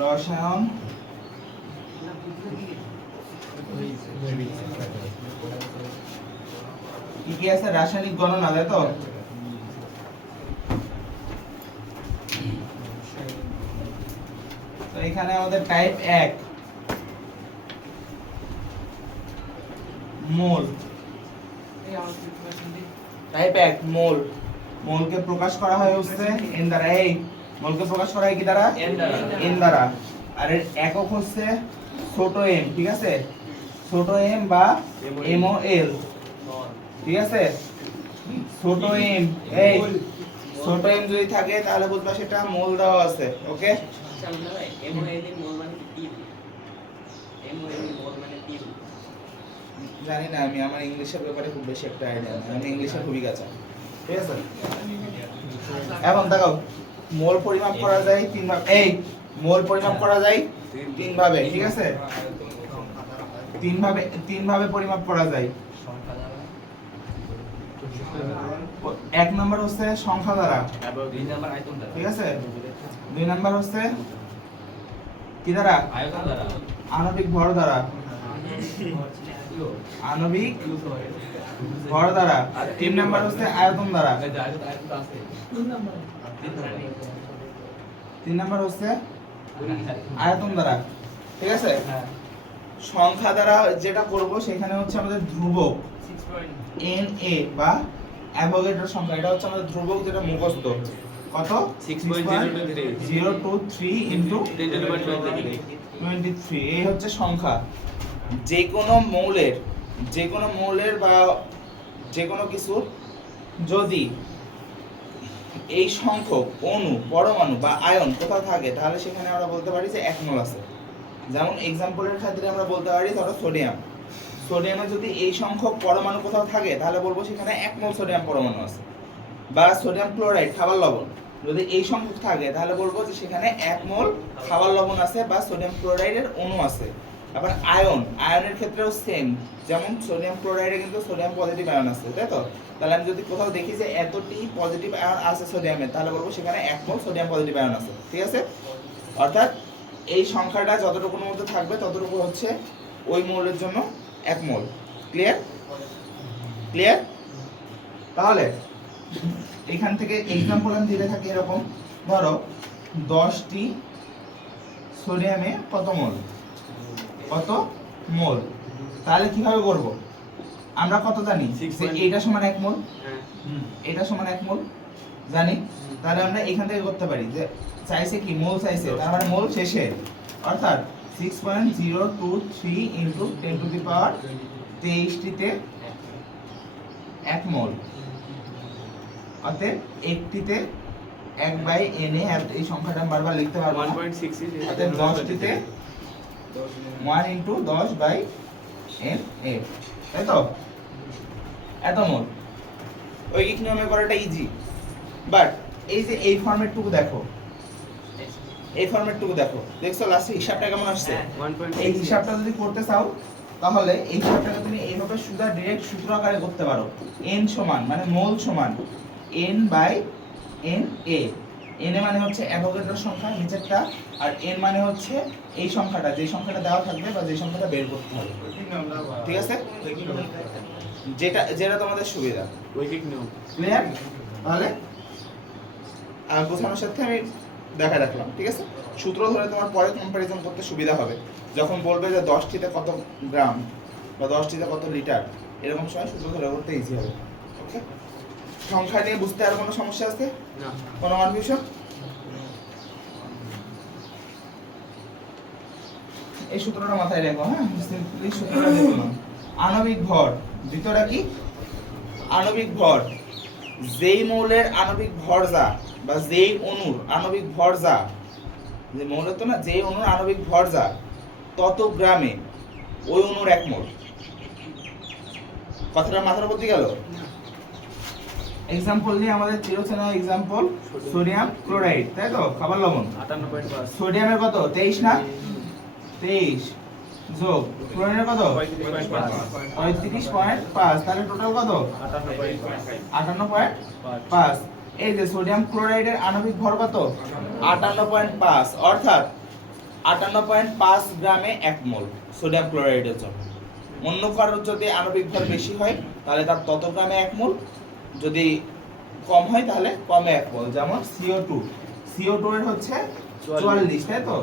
রসায়ন কি কি আছে রাসায়নিক গণনা তাই তো তো এখানে আমাদের টাইপ 1 মোল টাইপ 1 মোল মোলকে প্রকাশ করা হয় হচ্ছে এন দ্বারা এই মোলকে প্রকাশ করা হয় কি দ্বারা এন দ্বারা আর এর একক হচ্ছে ছোট এম ঠিক আছে ছোট এম বা এমও এল ঠিক আছে ছোট এম এই ছোট এম যদি থাকে তাহলে বুঝবা সেটা মোল দেওয়া আছে ওকে জানি না আমি আমার ইংলিশের ব্যাপারে খুব বেশি একটা আইডিয়া নেই আমি ইংলিশে খুবই কাঁচা ঠিক আছে এখন দেখো মোল পরিমাপ করা যায় তিন ভাবে এই মোল পরিমাপ করা যায় তিন ভাবে ঠিক আছে তিন ভাবে পরিমাপ করা যায় এক নাম্বার হচ্ছে সংখ্যা দ্বারা ঠিক আছে দুই নাম্বার হচ্ছে কি দ্বারা আণবিক ভর দ্বারা আণবিক ভর দ্বারা আর তিন নাম্বার হচ্ছে আয়তন দ্বারা তিন নাম্বার হচ্ছে আয়তন দ্বারা ঠিক আছে সংখ্যা দ্বারা যেটা করব সেখানে হচ্ছে আমাদের ধ্রুবক Na বা অ্যাভোগাড্রো সংখ্যা এটা হচ্ছে আমাদের ধ্রুবক যেটা মুখস্থ কত 6.023 ইনটু 1023 এই হচ্ছে সংখ্যা যে কোনো মৌলের বা যে কোনো কিছু যদি এই সংখ্যক অণু পরমাণু বা আয়ন কোথাও থাকে তাহলে সেখানে আমরা বলতে পারি যে 1 মোল আছে যেমন एग्जांपलेর ক্ষেত্রে আমরা বলতে পারি ধরো সোডিয়ামে যদি এই সংখ্যক পরমাণু কোথাও থাকে তাহলে বলবো সেখানে 1 মোল সোডিয়াম পরমাণু আছে বা সোডিয়াম ক্লোরাইড খাবার লবণ যদি এই সংখ্যক থাকে তাহলে বলবো যে সেখানে 1 মোল খাবার লবণ আছে বা সোডিয়াম ক্লোরাইডের অণু আছে আবার আয়নের ক্ষেত্রেও সেম যেমন সোডিয়াম ক্লোরাইডে কিন্তু সোডিয়াম পজিটিভ আয়ন আছে তাই তো তাহলে আমি যদি কোথাও দেখি যে এতটি পজিটিভ আয়ন আছে সোডিয়ামে তাহলে বলবো সেখানে 1 মোল সোডিয়াম পজিটিভ আয়ন আছে ঠিক আছে অর্থাৎ এই সংখ্যাটা যতটুকুর মধ্যে থাকবে ততটুকু হচ্ছে ওই মৌলের জন্য 1 মোল ক্লিয়ার তাহলে এখান থেকে एग्जांपल আমি দিতে থাকি এরকম ধরো 10টি সোডিয়ামে কত মোল তাহলে কিভাবে করব আমরা কত জানি যে এইটা সমান 1 মোল এটা সমান 1 মোল জানি তাহলে আমরা এখান থেকে করতে পারি যে চাইছে কি মোল চাইছে তার মানে মোল শেষে অর্থাৎ 6.023 ইনটু 10 টু দি পাওয়ার 23 টিতে 1 মোল অতএব একটিতে 1 বাই na এই সংখ্যাটা বারবার লিখতে পারবো 1.6 অতএব 10 টিতে 1 ইনটু 10 বাই na তাই তো এত মোল ঐকিক নিয়মে করাটা ইজি বাট এই যে এই ফরম্যাটটুকু দেখো দেখছো লাস্টে হিসাবটা কেমন আসছে এই হিসাবটা যদি করতে চাও তাহলে এই হিসাবটাকে তুমি এইভাবে সুদা ডাইরেক্ট সূত্র আকারে করতে পারো n সমান মানে মোল সমান n বাই na n মানে হচ্ছে অ্যাভোগাড্রো সংখ্যা নিচেরটা আর n মানে হচ্ছে এই সংখ্যাটা যে সংখ্যাটা দেওয়া থাকবে বা যে সংখ্যাটা বের করতে হবে ঠিক আছে যেটা তোমাদের সুবিধা ঐকিক নিয়ম ক্লিয়ার তাহলে বোঝানোর সাথে আমি দেখা রাখলাম ঠিক আছে সূত্র ধরে তোমার পরে কম্পারিজন করতে সুবিধা হবে যখন বলবে যে 10টিতে কত গ্রাম বা 10টিতে কত লিটার এরকম সময় সূত্র ধরে করতে ইজি হবে ওকে সংখ্যা নিয়ে বুঝতে আর কোনো সমস্যা আছে না কোনো কনফিউশন এই সূত্রটা মাথায় রেখো হ্যাঁ সিম্পলি সূত্রটা লিখলাম আণবিক ভর দ্বিতীয়টা কি আণবিক ভর যেই মৌলের আণবিক ভর যা বা যেই অণুর আণবিক ভর যা যে মৌলের তো না যেই অণুর আণবিক ভর যা তত গ্রামে ওই অণুর 1 মোল কথাটা মাথার উপর দিয়ে গেল एग्जांपल নিয়ে আমাদের চিরচেনা एग्जांपल সোডিয়াম ক্লোরাইড তাই তো খাবার লবণ 58.5 সোডিয়ামের কত 23 না 23 যোগ ক্লোরাইডের কত 35.5 তাহলে টোটাল কত 58.5 এই যে সোডিয়াম ক্লোরাইডের আণবিক ভর কত 58.5 অর্থাৎ 58.5 গ্রামে 1 মোল সোডিয়াম ক্লোরাইডের জন্য। অন্য কারোর যদি আণবিক ভর বেশি হয় তাহলে তার তত গ্রামে 1 মোল, যদি কম হয় তাহলে কমে 1 মোল। যেমন CO2 এর হচ্ছে 44, তাই তো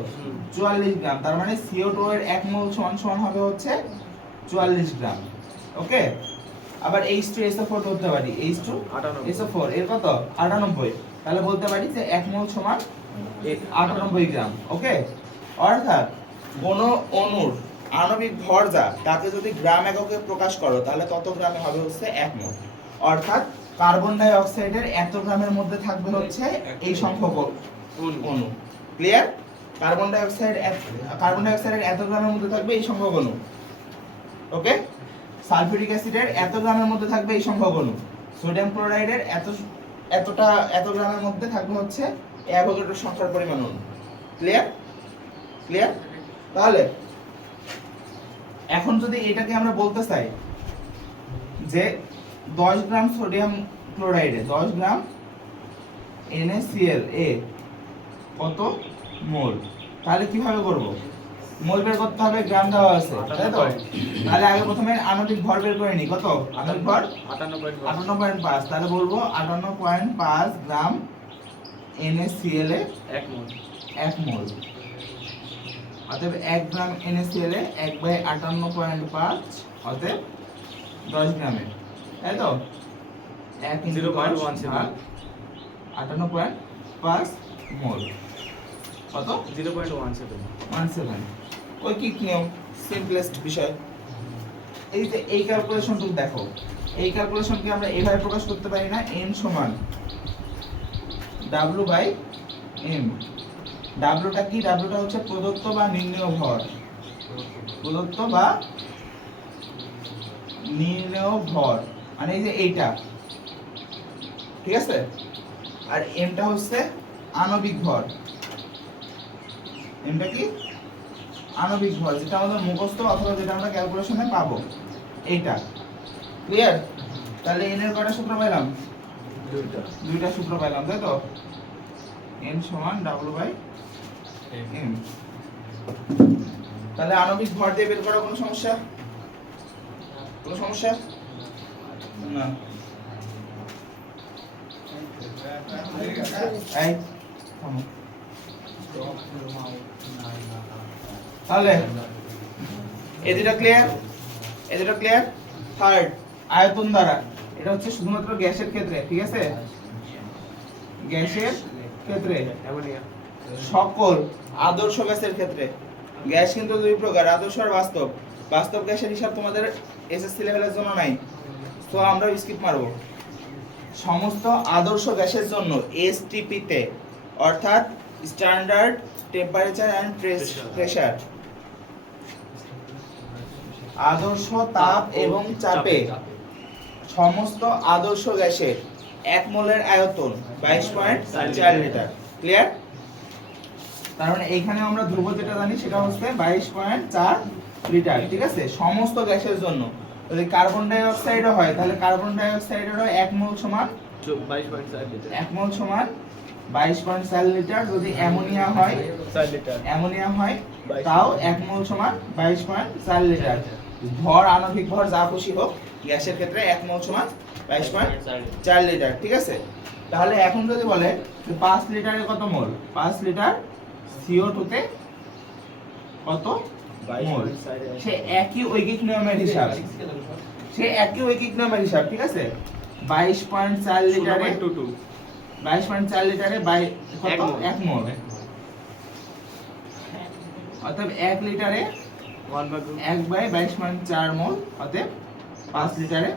44 গ্রাম, তার মানে CO2 এর 1 মোল সমান সমান হবে হচ্ছে 44 গ্রাম। ওকে, আবার H2SO4 ধরতে পারি, H2SO4 এর কত 98, তাহলে বলতে পারি যে 1 মোল সমান 98 গ্রাম। ওকে, অর্থাৎ কোন অণুর আণবিক ভর যা তাকে যদি গ্রাম এককে প্রকাশ করো তাহলে তত গ্রামে হবে হচ্ছে 1 মোল। অর্থাৎ কার্বন ডাই অক্সাইডের এত গ্রামের মধ্যে থাকবে হচ্ছে এই সংখ্যক অণু। ক্লিয়ার? কার্বন ডাই অক্সাইডের এত গ্রামের মধ্যে থাকবে এই সংখ্যক অণু। ওকে, সালফিউরিক অ্যাসিডের এত গ্রামের মধ্যে থাকবে এই সংখ্যক অণু। সোডিয়াম ক্লোরাইডের এত গ্রামের মধ্যে থাকবে হচ্ছে অ্যাভোগাড্রো সংখ্যার পরিমাণ অণু। ক্লিয়ার? তাহলে এখন যদি এটাকে আমরা বলতে চাই যে 10 গ্রাম সোডিয়াম ক্লোরাইডে 10 গ্রাম NaCl এ কত মোল, তাহলে কিভাবে করব? মোল বের করতে হবে, গ্রাম দেওয়া আছে, তাই তো? তাহলে আগে প্রথমে আণবিক ভর বের করে নিই। কত আণবিক ভর? 58.5, তাহলে বলবো 58.5 গ্রাম NaCl এ 1 মোল। অতএব 1 গ্রাম NaCl এ 1/58.5 অতএব 10 গ্রামে, তাই তো? 1 × 58.5 মোল কত? 0.17। ঐকিক নিয়ম, সিম্পলেস্ট বিষয়। এই যে এই ক্যালকুলেশনটুকু দেখো, এই ক্যালকুলেশনকে আমরা এইভাবে প্রকাশ করতে পারি না, n সমান W/m। ডাব্লুটা কি? ডাব্লুটা হচ্ছে প্রদত্ত বা নির্ণেয় ভর, প্রদত্ত বা নির্ণেয় ভর, মানে এই যে এইটা, ঠিক আছে? আর এমটা হচ্ছে আণবিক ভর। এমটা কি? আণবিক ভর, যেটা আমাদের মুখস্থ অথবা যেটা আমরা ক্যালকুলেশনে পাবো, এইটা। ক্লিয়ার? তাহলে n এর কয়টা সূত্র পেলাম? দুইটা সূত্র পেলাম, তাই তো? n সমান W/m। তাহলে আণবিক ভর দিয়ে বের করা কোনো সমস্যা? কোনো সমস্যা না। এই থামো। তাহলে এই দুটো ক্লিয়ার? এই দুটো ক্লিয়ার? থার্ড, আয়তন দ্বারা, এটা হচ্ছে শুধুমাত্র গ্যাসের ক্ষেত্রে, ঠিক আছে? গ্যাসের ক্ষেত্রে, সকল আদর্শ গ্যাসের ক্ষেত্রে। গ্যাস কিন্তু দুই প্রকার, আদর্শ আর বাস্তব। বাস্তব গ্যাসের হিসাব তোমাদের এসএসসি লেভেলের জন্য নাই, তো আমরা স্কিপ মারবো। সমস্ত আদর্শ গ্যাসের জন্য এসটিপি তে, অর্থাৎ স্ট্যান্ডার্ড টেম্পারেচার এন্ড প্রেসার, আদর্শ তাপ এবং চাপে সমস্ত আদর্শ গ্যাসের 1 মোলের আয়তন 22.4 লিটার। ক্লিয়ার? তার মানে এইখানে আমরা ধ্রুব যেটা জানি সেটা হচ্ছে 22.4 লিটার, ঠিক আছে? সমস্ত গ্যাসের জন্য। যদি কার্বন ডাই অক্সাইডও হয় তাহলে কার্বন ডাই অক্সাইডেরও 1 মোল সমান 22.4 লিটার। 1 মোল সমান 22.4 লিটার। যদি অ্যামোনিয়া হয় 4 লিটার, অ্যামোনিয়া হয় তাও 1 মোল সমান 22.4 লিটার। ভর, আণবিক ভর যা খুশি হোক, গ্যাসের ক্ষেত্রে 1 মোল সমান 22.4 লিটার, ঠিক আছে? তাহলে এখন যদি বলে যে 5 লিটারে কত মোল, 5 লিটার CO2 তে কত মোল, সে একই ঐকিক নিয়মের হিসাব, ঠিক আছে? 22.4 লিটারে 22.4 লিটারে কত? 1 মোল। অতএব 1 লিটারে 1/22.4 মোল, অতএব 5 লিটারে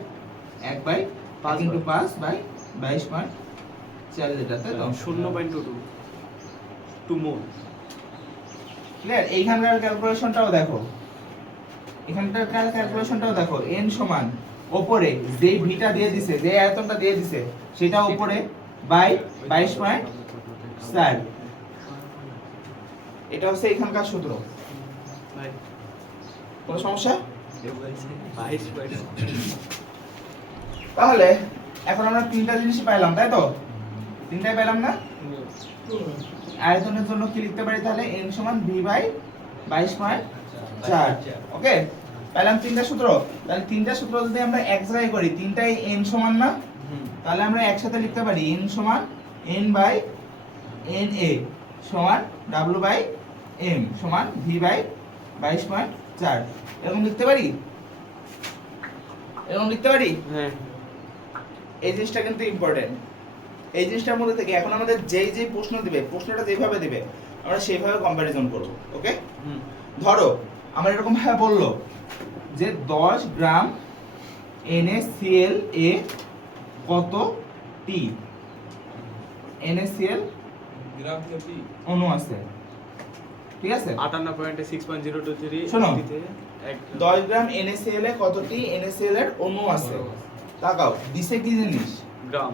1/5 × 5/22.4 লিটার, তাই তো? 0.22 মোল। ক্লিয়ার? এইখানকার ক্যালকুলেশনটাও দেখো, n সমান উপরে যে ভিটা দিয়ে দিছে, যে আয়তনটা দিয়ে দিছে সেটা উপরে বাই 22.4। এটা হচ্ছে এখানকার সূত্র। কোনো সমস্যা? তাহলে এখন আমরা তিনটা জিনিস পাইলাম, তাই তো? তিনটাই পেলাম না? আয়তনের জন্য কি লিখতে পারি তাহলে n সমান v বাই 22.4 ওকে পেলাম তিনটা সূত্র তাহলে তিনটা সূত্র যদি আমরা এক জায়গায় করি তিনটাই n সমান না তাহলে আমরা একসাথে লিখতে পারি n সমান n বাই na সমান w বাই m সমান v বাই 22.4 এরকম লিখতে পারি হ্যাঁ এই জিনিসটা কিন্তু ইম্পর্টেন্ট এই জিনিসটার মধ্যে থেকে এখন আমাদের যেই প্রশ্ন দিবে প্রশ্নটা যেভাবে দিবে আমরা সেইভাবে কম্পারিজন করব ওকে ধরো আমার এরকম ভাবে বললো যে 10 গ্রাম NaCl এ কত টি NaCl গ্রাম টি অণু আছে ঠিক আছে 58.6.023 শোনো দিতে 10 গ্রাম NaCl এ কত টি NaCl এর অণু আছে তাকাও দিছে কি জিনিস গ্রাম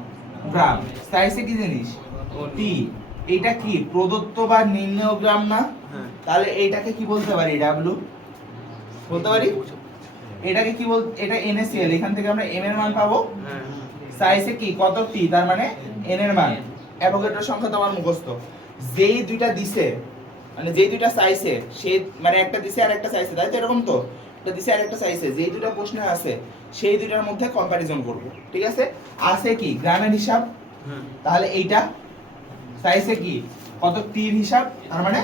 গ্রাম সাইজে কি জিনিস টি এটা কি প্রদত্ত বা নির্ণেয় গ্রাম না হ্যাঁ তাহলে এইটাকে কি বলতে পারি ডাব্লিউ বলতে পারি এটাকে কি বল এটা NaCl এখান থেকে আমরা m এর মান পাবো হ্যাঁ সাইজে কি কত টি তার মানে n এর মান অ্যাভোগাড্রো সংখ্যা তো আমার মুখস্থ যেই দুইটা দিছে মানে যেই দুইটা সাইজে সেই মানে একটা দিছে আর একটা সাইজে তাই তো এরকম তো এটা দিছে আর একটা সাইজে যেই দুইটা প্রশ্নে আছে সেই দুইটার মধ্যে কম্পারিজন করব ঠিক আছে আছে কি গ্রামের হিসাব হ্যাঁ তাহলে এইটা সাইজে কি কত টির হিসাব তার মানে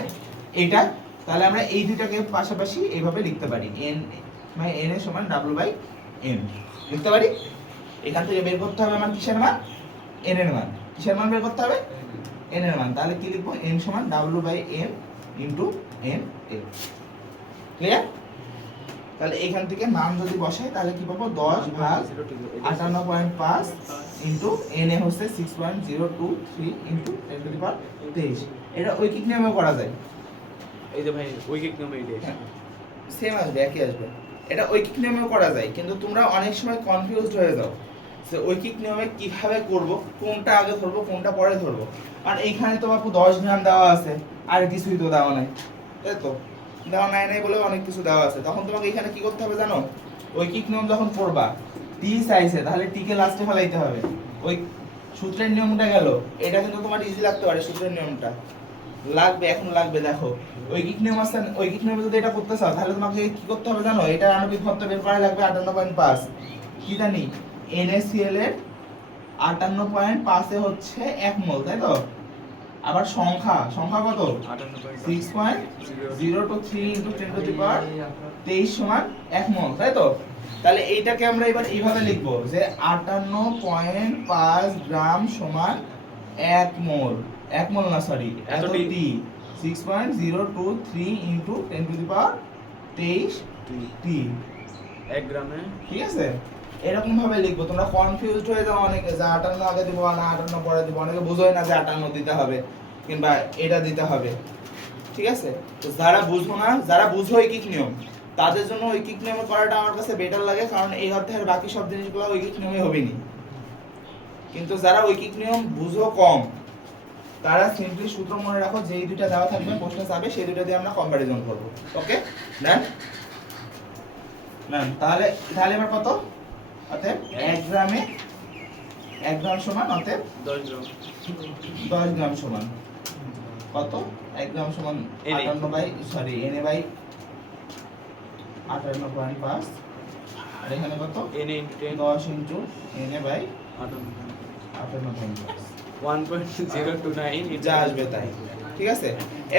এইটা তাহলে আমরা এই দুইটাকে পাশাপাশি এইভাবে লিখতে পারি n মানে n এর সমান w বাই m লিখতে পারি এখান থেকে বের করতে হবে আমার কিসের মান n এর মান কিসের মান বের করতে হবে n এর মান তাহলে কি লিখবো n সমান w by m into n a clear তাহলে এখান থেকে মান যদি বসাই তাহলে কি পাবো 10 ভাগ 58.5 ইনটু n এ হচ্ছে 6.023 ইনটু 10 টু দি পাওয়ার 23 এটা ঐকিক নিয়মে করা যায় এই যে ভাই উইকেট নামে এইটা সেম আসবে একই আসবে এটা ঐকিক নিয়মেও করা যায় কিন্তু তোমরা অনেক সময় কনফিউজড হয়ে যাও যে ঐকিক নিয়মে কিভাবে করব কোনটা আগে ধরবো কোনটা পরে ধরবো আর এইখানে তো বাপু 10 গ্রাম দেওয়া আছে আর কিছুই তো দেওয়া নাই তাই তো দেওয়া নাই বলে অনেক কিছু দেওয়া আছে তখন তোমাকে এখানে কি করতে হবে জানো ঐকিক নিয়ম যখন পড়বা টি চাইছে তাহলে টি কে লাস্টে ফেলাইতে হবে ওই সূত্রের নিয়মটা গেল এটা কিন্তু তোমার ইজি লাগতে পারে সূত্রের নিয়মটা লাগবে এখন লাগবে দেখো ঐকিক নিয়ম আছে ঐকিক নিয়মে যদি এটা করতে চাও তাহলে তোমাকে কি করতে হবে জানো এটা আণবিক ভর বের করা লাগবে 58.5 কি জানি NaCl এর 58.5 এ হচ্ছে 1 মোল তাই তো আবার সংখ্যা কত 6.023 ইনটু 10 টু দি পাওয়ার 23 সমান 1 মোল তাই তো তাহলে এইটাকে আমরা এবার এইভাবে লিখবো যে 58.5 গ্রাম সমান 1 মোল 1 মোল না সরি এত টি 6.023 ইনটু 10 টু দি পাওয়ার 23 টি 1 গ্রামে ঠিক আছে এরকম ভাবে লিখবো তোমরা কনফিউজড হয়ে যাও অনেকে যে 58 আগে দিব না 58 পরে দিব অনেকে বুঝোই না যে 58 দিতে হবে কিংবা এটা দিতে হবে ঠিক আছে তো যারা বুঝো না যারা বুঝো ঐকিক নিয়ম তাদের জন্য ঐকিক নিয়মে করাটা আমার কাছে বেটার লাগে কারণ এই অধ্যায়ের বাকি সব জিনিসগুলো ঐকিক নিয়মে হবেনি কিন্তু যারা ঐকিক নিয়ম বুঝো কম তারা সিম্পলি সূত্র মনে রাখো যেই দুইটা দেওয়া থাকবে প্রশ্ন যাবে সেই দুইটা দিয়ে আমরা কম্পারিজন করব ওকে ডান তাহলে এবার কত অতএব 1 গ্রামে 1 গ্রাম সমান অতএব 10 গ্রাম সমান কত 1 গ্রাম সমান 58 বাই সরি Na বাই 58.5 আর এখানে কত Na into 10 10 into Na by 58.5 1.029 যা আসবে তাই ঠিক আছে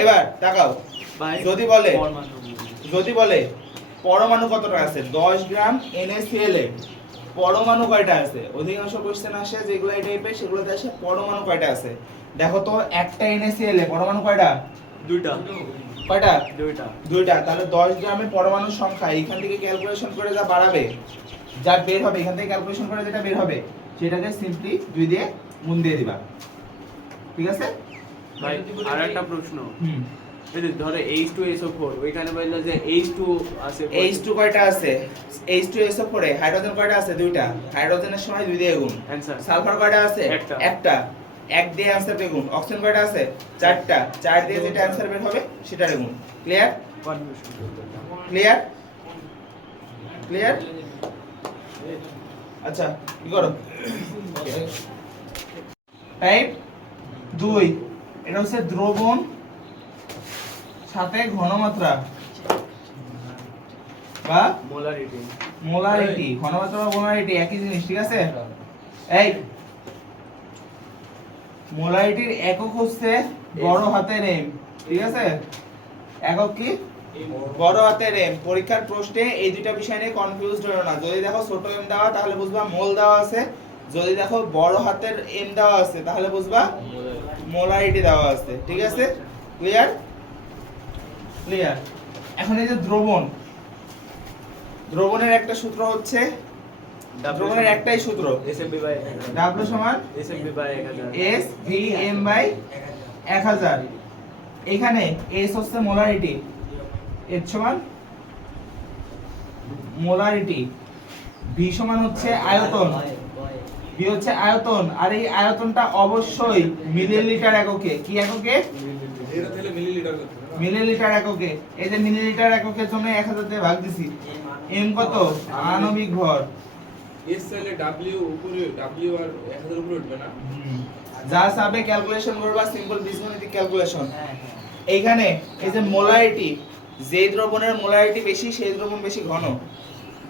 এবার তাকাও ভাই যদি বলে পরমাণু কতটা আছে 10 গ্রাম NaCl এ পরমাণু কয়টা আছে অধিকাংশ কোশ্চেন আসে যেগুলো এই টাইপের সেগুলোতে আসে পরমাণু কয়টা আছে দেখো তো একটা NaCl এ পরমাণু কয়টা দুইটা কয়টা দুইটা তাহলে 10 গ্রামে পরমাণুর সংখ্যা এখান থেকে ক্যালকুলেশন করে যা বাড়াবে যা বের হবে এখান থেকে ক্যালকুলেশন করে যেটা বের হবে সেটাকে সিম্পলি 2 দিয়ে গুণ দিয়ে দিবা ঠিক আছে ভাই আর একটা প্রশ্ন এই যে ধরে H2SO4 ওইখানে বললো যে H2 আছে H2 কয়টা আছে H2SO4 এ হাইড্রোজেন কয়টা আছে দুইটা হাইড্রোজেনের সময় 2 দিয়ে গুণ आंसर সালফার কয়টা আছে একটা এক দিয়ে आंसर বের গুণ অক্সিজেন কয়টা আছে চারটা চার দিয়ে যেটা आंसर বের হবে সেটা গুণ ক্লিয়ার ক্লিয়ার আচ্ছা কি করো টাইপ 2 এটা হচ্ছে দ্রবণ সাথে ঘনমাত্রা বা মোলারিটি। মোলারিটি, ঘনমাত্রা বা মোলারিটি একই জিনিস, ঠিক আছে? এই মোলারিটির একক হচ্ছে বড় হাতের এম, ঠিক আছে? একক কি? বড় হাতের এম। পরীক্ষার প্রশ্নে এই দুইটা বিষয় নিয়ে কনফিউজড হলো না। যদি দেখো ছোট এম দেওয়া তাহলে বুঝবা মোল দেওয়া আছে, যদি দেখো বড় হাতের এম দেওয়া আছে তাহলে বুঝবা মোলারিটি দেওয়া আছে, ঠিক আছে? ক্লিয়ার? ক্লিয়ার। এখন এই যে দ্রবণ, দ্রবণের একটা সূত্র হচ্ছে, দ্রবণের একটাই সূত্র, W সমান S V M বাই 1000। এখানে S হচ্ছে মোলারিটি, H সমান মোলারিটি, V সমান হচ্ছে আয়তন, V হচ্ছে আয়তন, আর এই আয়তনটা অবশ্যই মিলিলিটার এককে। কি এককে? মিলিলিটার এককে। এই যে মিলিলিটার এককের জন্য 1000 দিয়ে ভাগ দিছি। M কত? আণবিক ভর। এস তাহলে W উপরে W আর 1000 উপরে উঠবে না? যা সাবে ক্যালকুলেশন করবা, সিম্পল বীজগণিতিক ক্যালকুলেশন। এইখানে এই যে মোলারিটি, যে দ্রবণের মোলারিটি বেশি সেই দ্রবণ বেশি ঘন,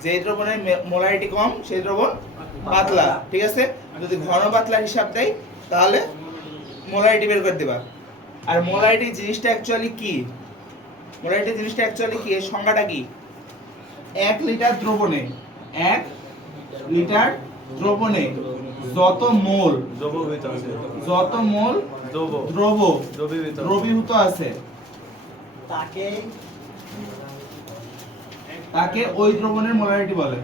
যে দ্রবণের মোলারিটি কম সেই দ্রবণ পাতলা, ঠিক আছে? যদি ঘন পাতলা হিসাব দেই তাহলে মোলারিটি বের করে দিবা। আর মোলারিটি জিনিসটা অ্যাকচুয়ালি কি? মোলারিটি জিনিসটা অ্যাকচুয়ালি কি? এর সংজ্ঞাটা কি? 1 লিটার দ্রবণে, 1 লিটার দ্রবণে যত মোল, যত মোল দ্রবীভূত আছে তাকে ওই দ্রবণের মোলারিটি বলে।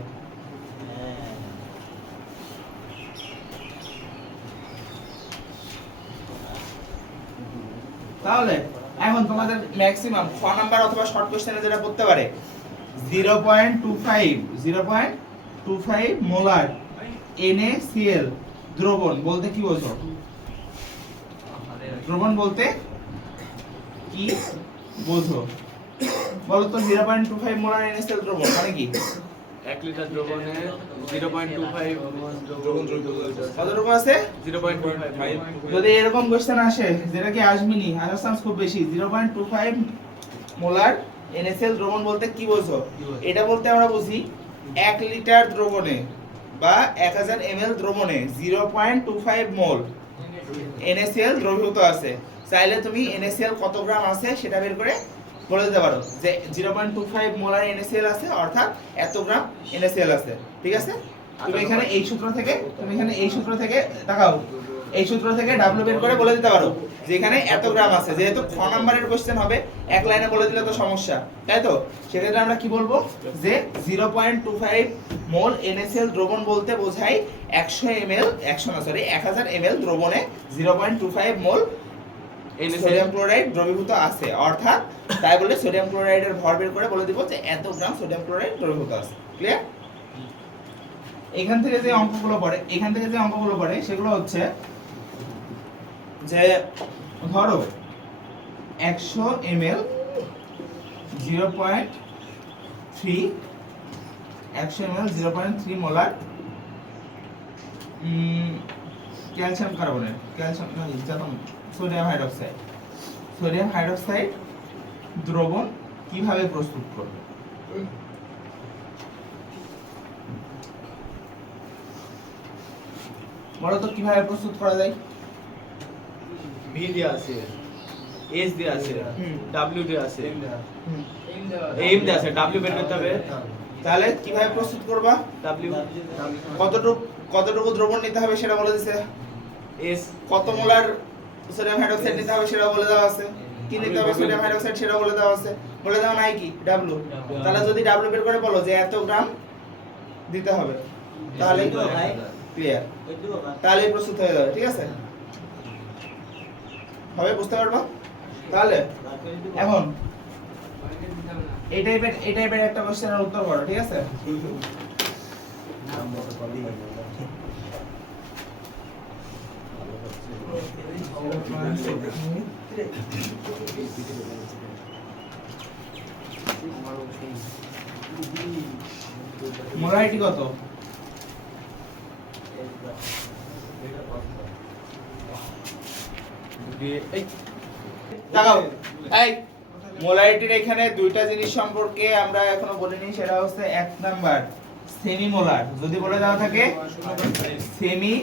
তাহলে এখন তোমাদের ম্যাক্সিমাম 6 নাম্বার অথবা শর্ট কোশ্চেনে যেটা পড়তে পারে 0.25 মোলার NaCl দ্রবণ বলতে কি বোঝো? দ্রবণ বলতে কি বোঝো বলো তো? 0.25 মোলার NaCl দ্রবণ মানে কি? 1 লিটার দ্রবণে 0.25 কতটুকু আছে? 0.25। যদি এরকম কোশ্চেন আসে, যেটা কি আসবেনি, আসার চান্স খুব বেশি, 0.25 মোলার NaCl দ্রবণ বলতে কি বোঝো? এটা বলতে আমরা বুঝি 1 লিটার দ্রবণে বা 1000 ml দ্রবণে 0.25 মোল NaCl দ্রবীভূত আছে। চাইলে তুমি NaCl কত গ্রাম আছে সেটা বের করে বলে দিতে পারো যে 0.25 মোলার NaCl আছে, অর্থাৎ এত গ্রাম NaCl আছে, ঠিক আছে? তুমি এখানে এই সূত্র থেকে তাকাও, এই সূত্র থেকে W বের করে বলে দিতে পারো যে এখানে এত গ্রাম আছে। যেহেতু খ নাম্বারের কোশ্চেন হবে, এক লাইনে বলে দিলে তো সমস্যা, তাই তো? সেক্ষেত্রে আমরা কি বলবো যে 0.25 মোল NaCl দ্রবণ বলতে বোঝায় 1000 ml দ্রবণে 0.25 মোল সোডিয়াম ক্লোরাইড দ্রবীভূত আছে, অর্থাৎ তাই বলে সোডিয়াম ক্লোরাইডের ভর বের করে বলে দিব যে এত গ্রাম সোডিয়াম ক্লোরাইড দ্রবীভূত আছে। ক্লিয়ার? এখান থেকে যে অঙ্কগুলো পড়ে সেগুলো হচ্ছে যে ধরো 100 ml 0.3 molar calcium carbonate, sodium hydroxide দ্রবণ কিভাবে প্রস্তুত করবে? বলো তো কিভাবে প্রস্তুত করা যায়? V দিয়ে আছে, S দিয়ে আছে, W দিয়ে আছে, M দিয়ে আছে, W বের করতে হবে। তাহলে কিভাবে প্রস্তুত করবা? W কতটুকু দ্রবণ নিতে হবে সেটা বলে দিয়েছে। S কত মোলার সোডিয়াম হাইড্রোক্সাইড নিতে হবে সেটা বলে দেওয়া আছে। কি নিতে হবে সোডিয়াম হাইড্রোক্সাইড সেটা বলে দেওয়া আছে। বলে দেওয়া নাই কি? W। তাহলে যদি W বের করে বলো যে এত গ্রাম দিতে হবে, তাহলে ক্লিয়ার, তাহলে প্রস্তুত হয়ে যাবে, ঠিক আছে? হবে, বুঝতে পারবা? তাহলে এখন এই টাইপের একটা কোশ্চেনের উত্তর করো, ঠিক আছে? মোলারিটি কত? দিয়ে তাকাও এই মোলারিটির এখানে দুইটা জিনিস সম্পর্কে আমরা এখনো বলিনি, সেটা হচ্ছে এক নাম্বার সেমি মোলার। যদি বলে দেওয়া থাকে সেমি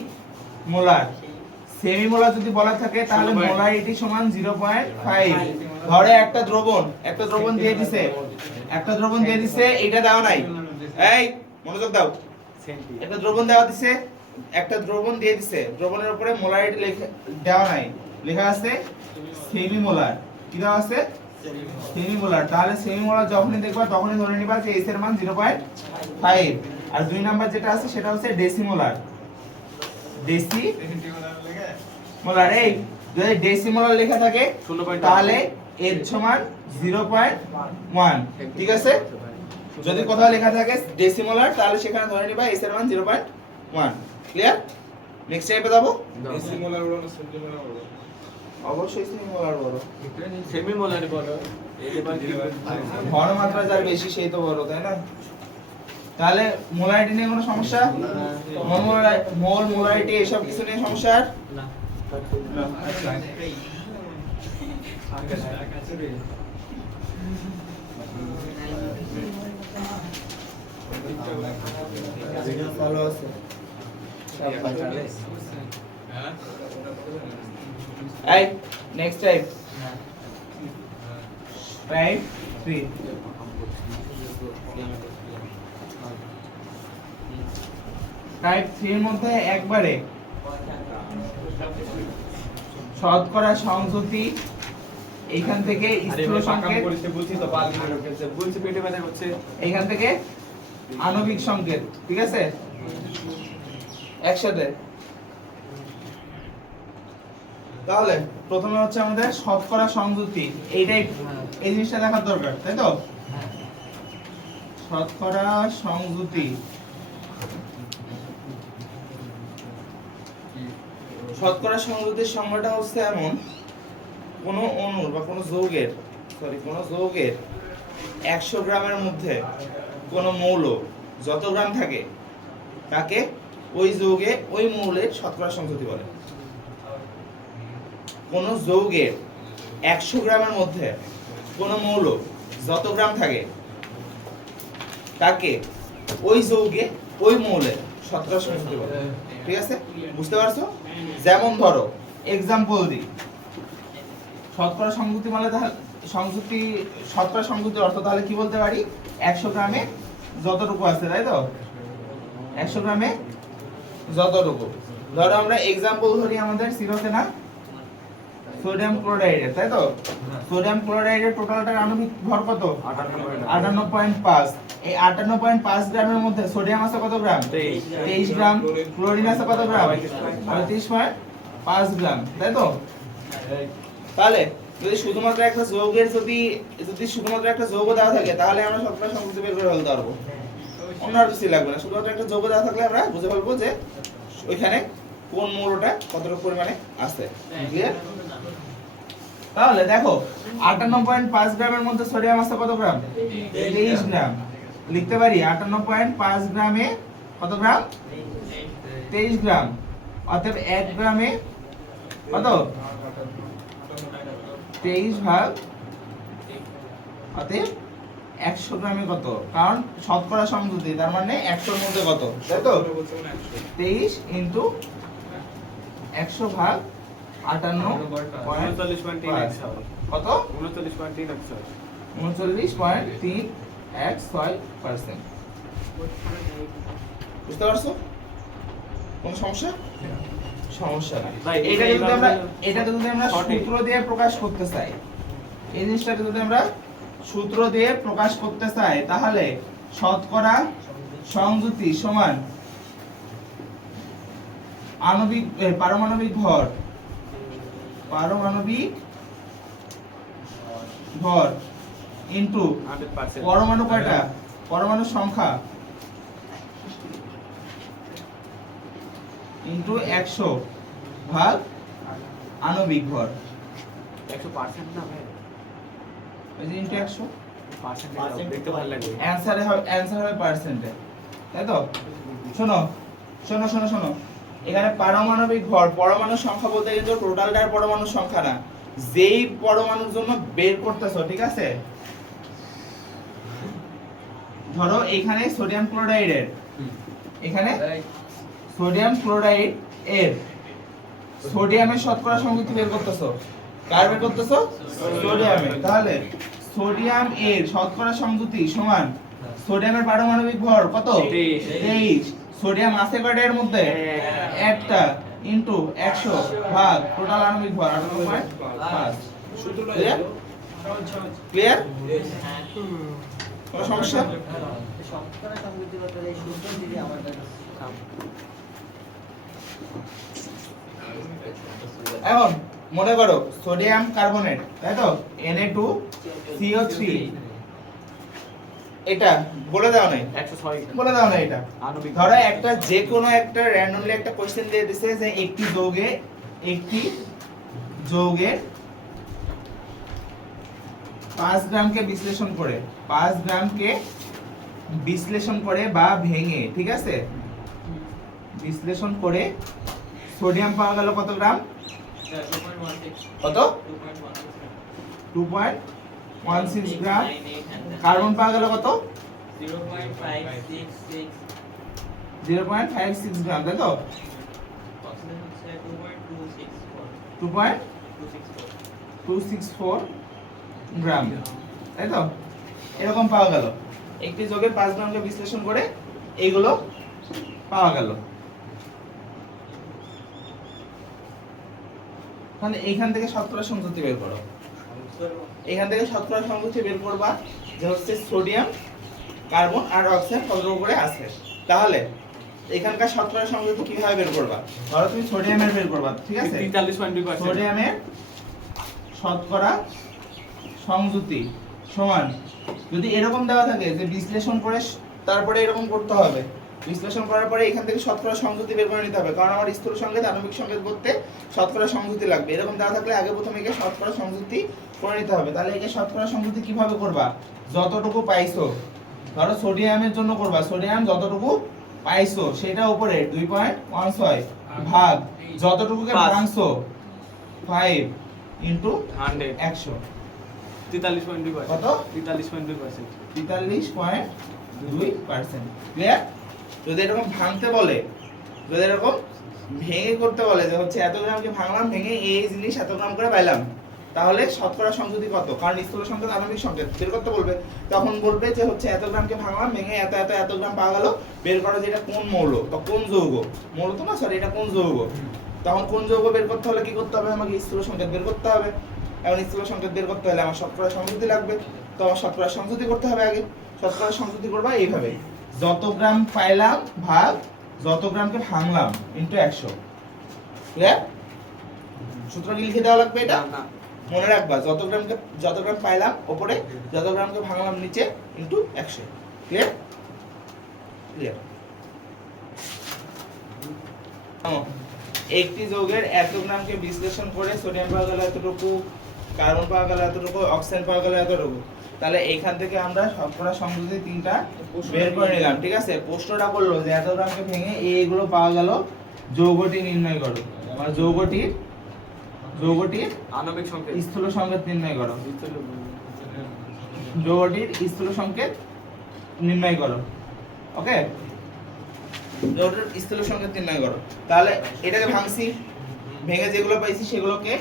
মোলার, সেমি মোলার যদি বলা থাকে তাহলে মোলারিটি সমান 0.5। ধরে একটা দ্রবণ দিয়ে দিছে, এটা দেওয়া নাই, এই মনোযোগ দাও, একটা দ্রবণ দিয়ে দিছে, দ্রবণের উপরে মোলারিটি দেওয়া নাই, লেখা আছে সেমি মোলার। কি দেওয়া আছে? Semi molar. তাহলে সেমি মোলার যখনই দেখবা তখনই ধরে নিবা যে এস এর মান 0.5। আর দুই নাম্বার যেটা আছে সেটা হচ্ছে ডেসিমোলার। মোলার, এই যদি ডেসিমোলার লেখা থাকে তাহলে এর সমান 0.1। ঠিক আছে, যদি কোথাও লেখা থাকে ডেসিমোলার তাহলে সেখানে ধরে নিবা এস এর মান 0.1। ক্লিয়ার? নেক্সট স্টেপে যাব। ডেসিমোলার বলো না সেন্টিমোলার বলো? অবশ্যই সেমিমোলার বড়। সেমি মোলার বলো, ঘনমাত্রা যার বেশি সেই তো বড়, তাই না? তাহলে মোলারিটি নিয়ে কোনো সমস্যা? মোল মোলারিটি এসব কিছু নিয়ে সমস্যা? না। না, আচ্ছা। ভালো আছে। এই নেক্সট টাইপ 3। টাইপ 3 এর মধ্যে একবারে শতকরা সংযুতি, এইখান থেকে স্থূল সংকেত, এইখান থেকে আণবিক সংকেত। ঠিক আছে, একসাথে। তাহলে প্রথমে হচ্ছে আমাদের শতকরা সংযুতি, এইটাই এই জিনিসটা দেখার দরকার, তাই তো? শতকরা সংযুতি, শতকরা সংযুতির সংজ্ঞাটা হচ্ছে এমন: কোন অণুর বা কোন যৌগের 100 গ্রামের মধ্যে কোন মৌল যত গ্রাম থাকে তাকে ওই যৌগে ওই মৌলের শতকরা সংযুতি বলে। কোন যৌগের 100 গ্রামের মধ্যে কোন মৌল যত গ্রাম থাকে তাকে ওই যৌগে ওই মৌলের শতকরা সংযুতি বলে। ঠিক আছে, বুঝতে পারছো? যেমন ধরো एग्जांपल দিই, শতকরা সংযুতি মানে শতকরা সংযুতির অর্থ তাহলে কি বলতে পারি? 100 গ্রামে যতটুকু আছে, তাই তো? 100 গ্রামে যতটুকু। ধরো আমরা एग्जांपल ধরি আমাদের সিরোতে না সোডিয়াম ক্লোরাইড, তাই তো? সোডিয়াম ক্লোরাইডের টোটালটার আণবিক ভর কত? 58.5। এই 58.5 গ্রামের মধ্যে সোডিয়াম আছে কত গ্রাম? 23 গ্রাম। ক্লোরিন আছে কত গ্রাম? 35.5 গ্রাম, তাই তো? তাহলে যদি শুধুমাত্র একটা যৌগের যদি শুধুমাত্র একটা যৌগ দেওয়া থাকে তাহলে আমরা শতকরা সংযুতি বের করে ফেলতে পারবো, অন্য আর কিছু লাগবে না। শুধুমাত্র একটা যৌগ দেওয়া থাকলে আমরা বুঝে ফেলবো যে ওইখানে কোন মৌলটা কতটুকু পরিমাণে আছে। ক্লিয়ার? তাহলে দেখো 58.5 গ্রামের মধ্যে সোডিয়াম আছে কত গ্রাম? 23 গ্রাম। লিখতে পারি 58.5 গ্রামে কত গ্রাম? 23 গ্রাম। অতএব 1 গ্রামে কত? 23 ভাগ, অতএব 100 গ্রামে কত? কারণ শতকরা সংযুতি, তার মানে 100 এর মধ্যে কত, তাই তো? 23 ইনটু 100 ভাগ 58.5 কত? 39.316%। বুঝতে পারছো? কোন সমস্যা? সমস্যা নাই। এটা যদি আমরা সূত্র দিয়ে প্রকাশ করতে চাই, এই জিনিসটাকে যদি আমরা সূত্র দিয়ে প্রকাশ করতে চাই তাহলে শতকরা সংযুতি সমান আণবিক পারমাণবিক ভর ইনটু পরমাণু কয়টা? পরমাণু সংখ্যা ইনটু 100 ভাগ আণবিক ভর। 100% না ভাই, এই যে ইনটু 100 পার্সেন্ট দেখতে ভালো লাগবে। অ্যানসার হবে পার্সেন্টে, তাই তো? শোনো, এখানে পারমাণবিক ভর, পরমাণু সংখ্যা বলতে কিন্তু টোটালটার পরমাণু সংখ্যা না, যেই পরমাণুর জন্য বের করতেছো, ঠিক আছে? ধরো এখানে সোডিয়াম ক্লোরাইডের, এখানে সোডিয়াম ক্লোরাইড এর সোডিয়ামের শতকরা সংযুক্তি বের করতেছো। কার বের করতেছো? সোডিয়ামের। তাহলে সোডিয়াম এর শতকরা সংযুক্তি সমান সোডিয়ামের পারমাণবিক ভর কত? 23। সোডিয়াম আছে কয়টা এর মধ্যে? একটা, ইনটু 100 ভাগ টোটাল আণবিক ভর 18.5। সূত্রটা ক্লিয়ার? হলো ক্লিয়ার? কোনো সমস্যা? শতকরা সংযুক্তি করতে হলে এই সূত্র দিলে আমাদের এখন মনে করো সোডিয়াম কার্বনেট, তাই তো? Na2CO3, এটা বলে দাও নাই, 106 বলে দাও না এটা। আণবিক ধরো একটা যে কোনো একটা র্যান্ডমলি একটা কোশ্চেন দিয়ে দিছে যে একটি যৌগের 5 গ্রামকে বিশ্লেষণ করে, 5 গ্রামকে বিশ্লেষণ করে বা ভেঙে, ঠিক আছে, বিশ্লেষণ করে সোডিয়াম পাওয়া গেল কত গ্রাম? কত? 2.16 গ্রাম। কার্বন পাওয়া গেল কত? 0.56 গ্রাম, তাই তো? 2.264 গ্রাম, তাই তো? এরকম পাওয়া গেল। একটি যৌগের 5 গ্রামকে বিশ্লেষণ করে এইগুলো পাওয়া গেল। তাহলে এইখান থেকে শতকরা সংযুক্তি বের করো। এখান থেকে শতকরা সংযুক্তি বের করবা যে হচ্ছে সোডিয়াম, কার্বন আর অক্সিজেন কতটুকু করে আছে। তাহলে এখানকার শতকরা সংযুক্তি কিভাবে বের করবা? ধরো তুমি সোডিয়ামের বের করবা, ঠিক আছে? 43.2%। সোডিয়ামের শতকরা সংযুক্তি সমান, যদি এরকম দেওয়া থাকে যে বিশ্লেষণ করে তারপরে এরকম করতে হবে, বিশ্লেষণ করার পরে এখান থেকে শতকরা সংযুক্তি বের করে নিতে হবে, কারণ আমার স্থূল সংকেত আণবিক সংকেত করতে শতকরা সংযুক্তি লাগবে। এরকম দেওয়া থাকলে আগে প্রথমে একে শতকরা সংযুক্তি করে নিতে হবে। তাহলে একে শতকরা সংযুক্তি কিভাবে করবা? যতটুকু পাইছো, ধরো সোডিয়ামের জন্য করবা, সোডিয়াম যতটুকু পাইছো সেটা উপরে 2.16 ভাগ যতটুকুকে ভাঙছো 5 ইনটু 100 43.2%। কত? 43.2%। 43.2%। ক্লিয়ার? যদি এরকম ভাঙতে বলে, যদি এরকম ভেঙে করতে বলে যে হচ্ছে এত গ্রামকে ভাঙলাম, ভেঙে এই জিনিস এত গ্রাম করে পাইলাম, তাহলে শতকরা সংযুক্তি কত? কারণ স্থূল সংকেত আণবিক সংকেত বের করতে বলবে, তখন বলবে যে হচ্ছে এত গ্রামকে ভাঙলাম, ভেঙে এত এত এত গ্রাম পাওয়া গেল, বের করো যে এটা কোন মৌল বা কোন যৌগ। মৌল তো না, সরি, এটা কোন যৌগ। তখন কোন যৌগ বের করতে হলে কি করতে হবে? আমাকে স্থূল সংকেত বের করতে হবে। এখন স্থূল সংকেত বের করতে হলে আমার শতকরা সংযুক্তি লাগবে, তো আমার শতকরা সংযুক্তি করতে হবে আগে। শতকরা সংযুক্তি করবা এইভাবে, যত গ্রাম পাইলাম ভাগ যত গ্রামকে ভাঙলাম ইনটু 100। ক্লিয়ার? সূত্র কি লিখে দেওয়া লাগবে এটা? না, মনে রাখবা, যত গ্রাম পাইলাম উপরে, যত গ্রামকে ভাঙলাম নিচে ইনটু 100। ক্লিয়ার? ক্লিয়ার। একটি যৌগের এত গ্রামকে বিশ্লেষণ করে সোডিয়াম পাওয়া গেল এতটুকু, কার্বন পাওয়া গেল এতটুকু, অক্সিজেন পাওয়া গেল এতটুকু। তাহলে এখান থেকে আমরা শতকরা সংযুক্তি তিনটা বের করে নিলাম, ঠিক আছে? প্রশ্নটা বললো যে এত গ্রামকে ভেঙে এইগুলো পাওয়া গেল, যৌগটি নির্ণয় করো। মানে যৌগটির আণবিক সংকেত। স্থূল সংকেত নির্ণয় করো। যৌগটির স্থূল সংকেত নির্ণয় করো। ওকে, যৌগটির স্থূল সংকেত নির্ণয় করো। তাহলে এটাকে ভাঙছি, ভেঙে যেগুলো পাইছি সেগুলোকে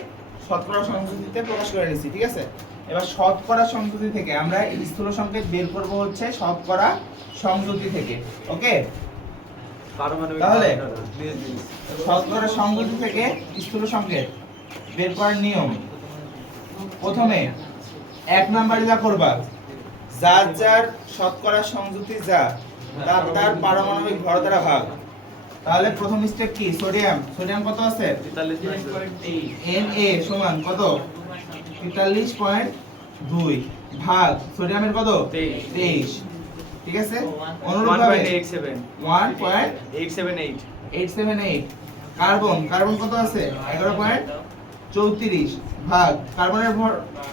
শতকরা সংযুক্তিতে প্রকাশ করে নিছি, ঠিক আছে? এবার শতকরা সংযুক্তি থেকে আমরা স্থূল সংকেত বের করব হচ্ছে শতকরা সংযুক্তি থেকে। ওকে, তাহলে শতকরা সংযুক্তি থেকে স্থূল সংকেত বের করার নিয়ম, প্রথমে 1 নম্বরে যা করবা, যার যার শতকরা সংযুক্তি যা তার পারমাণবিক ভর দ্বারা ভাগ। তাহলে প্রথম স্টেপ কি? সোডিয়াম কত আছে? 43.8। Na সমান কত? 43.2 ভাগ সোডিয়ামের কত? 23। ঠিক আছে? অনুরূপভাবে 1.878 কার্বন কত আছে? 11.34 ভাগ কার্বনের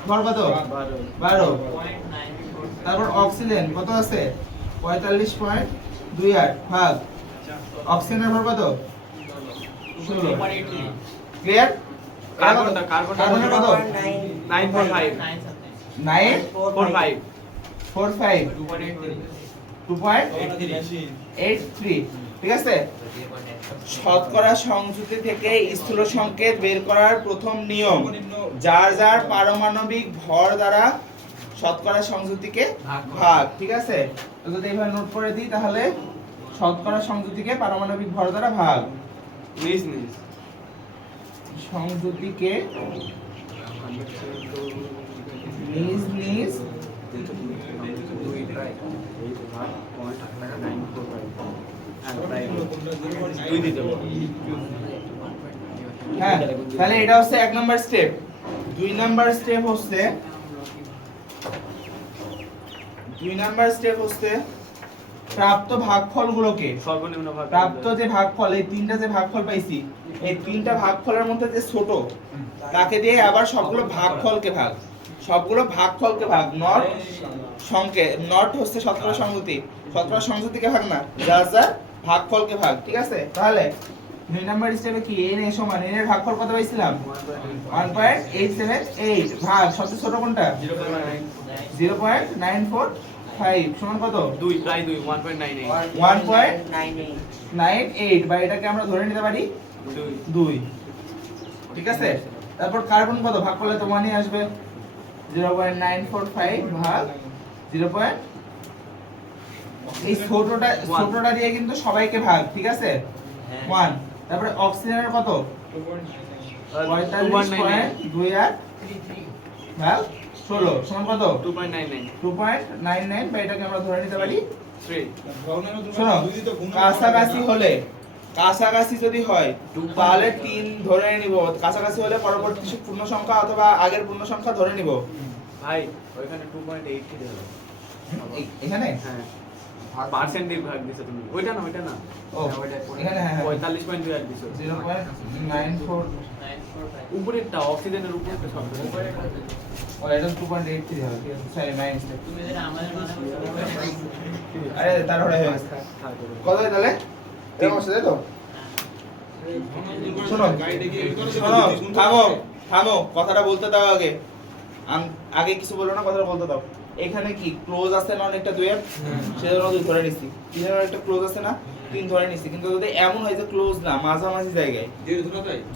ভর কত? 12। তারপর অক্সিজেন কত আছে? 45.28 ভাগ অক্সিজেনের ভর কত? 16। ক্লিয়ার? কার্বনটা কার্বনের কত? 945 945 2.83 2.83 ঠিক আছে। শতকরা সংযুতি থেকে স্থূল সংকেত বের করার প্রথম নিয়ম যার যার পারমাণবিক ভর দ্বারা শতকরা সংযুতিকে ভাগ। ঠিক আছে, তো যদি এইভাবে নোট করে দিই তাহলে শতকরা সংযুতিকে পারমাণবিক ভর দ্বারা ভাগ, নিজ সংযুতিকে নিজ নিজ হ্যাঁ, তাহলে এটা হচ্ছে 1 নাম্বার স্টেপ। 2 নাম্বার স্টেপ হচ্ছে প্রাপ্ত ভাগফলগুলোকে, সর্বনিম্ন ভাগ প্রাপ্ত যে ভাগফল, এই তিনটা যে ভাগফল পাইছি, এই তিনটা ভাগফলের মধ্যে যে ছোট তাকে দিয়ে আবার সবগুলো ভাগফলকে ভাগ, নট সংকেত, নট হচ্ছে শতকরা সংযুতি, শতকরা সংযুতিকে ভাগ না, যার যার ভাগফলকে ভাগ। ঠিক আছে, তাহলে 2 নাম্বার স্টেপে কি n এর সমান n এর ভাগফল কত পাইছিলাম 1.878 ভাগ সবচেয়ে ছোট কোনটা 0.945 সমান কত 2 প্রায় 2 1.98 1.98 বা এটাকে আমরা ধরে নিতে পারি 2। ঠিক আছে, তারপর কার্বন কত ভাগ করলে তো 1ই আসবে 0.945 ভাগ 0. এই ছোটটা দিয়ে কিন্তু সবাইকে ভাগ। ঠিক আছে 1। তারপরে অক্সিজেনের কত 45.28 ভাগ 16 সমান কত 2.99 বা এটাকে আমরা ধরে নিতে পারি 3 শোনো, কাছাকাছি যদি হয় তাহলে 3 ধরে নিব, কাছাকাছি হলে পরবর্তী পূর্ণ সংখ্যা অথবা আগের পূর্ণ সংখ্যা ধরে নিব। ভাই ওইখানে 2.8 কি দেব এখানে হ্যাঁ পার্সেন্ট দিয়ে ভাগ দিছো তুমি, ওইটা না ও এখানে হ্যাঁ 45.28 দিছো 0.94 উপরেরটা অক্সিজেনের উপরেরটা সব ও এটা 2.83 হবে। ঠিক আছে সরি মাইনাস তুমি যেটা আমাদের মানে আরে তারপরে হয়ে গেছে কত হয় তাহলে এরকম আসছে তাই তো। শোনো থামো কথাটা বলতে দাও আগে, আগে কিছু বলো না, কথাটা বলতে দাও। এখানে কি ক্লোজ আছে না অনেকটা 2 এর, সেজন্য 2 ধরে নিছি। কি যেন একটা ক্লোজ আছে না 3 ধরে নিছি, কিন্তু যদি এমন হয় যে ক্লোজ না মাঝামাঝি জায়গায়,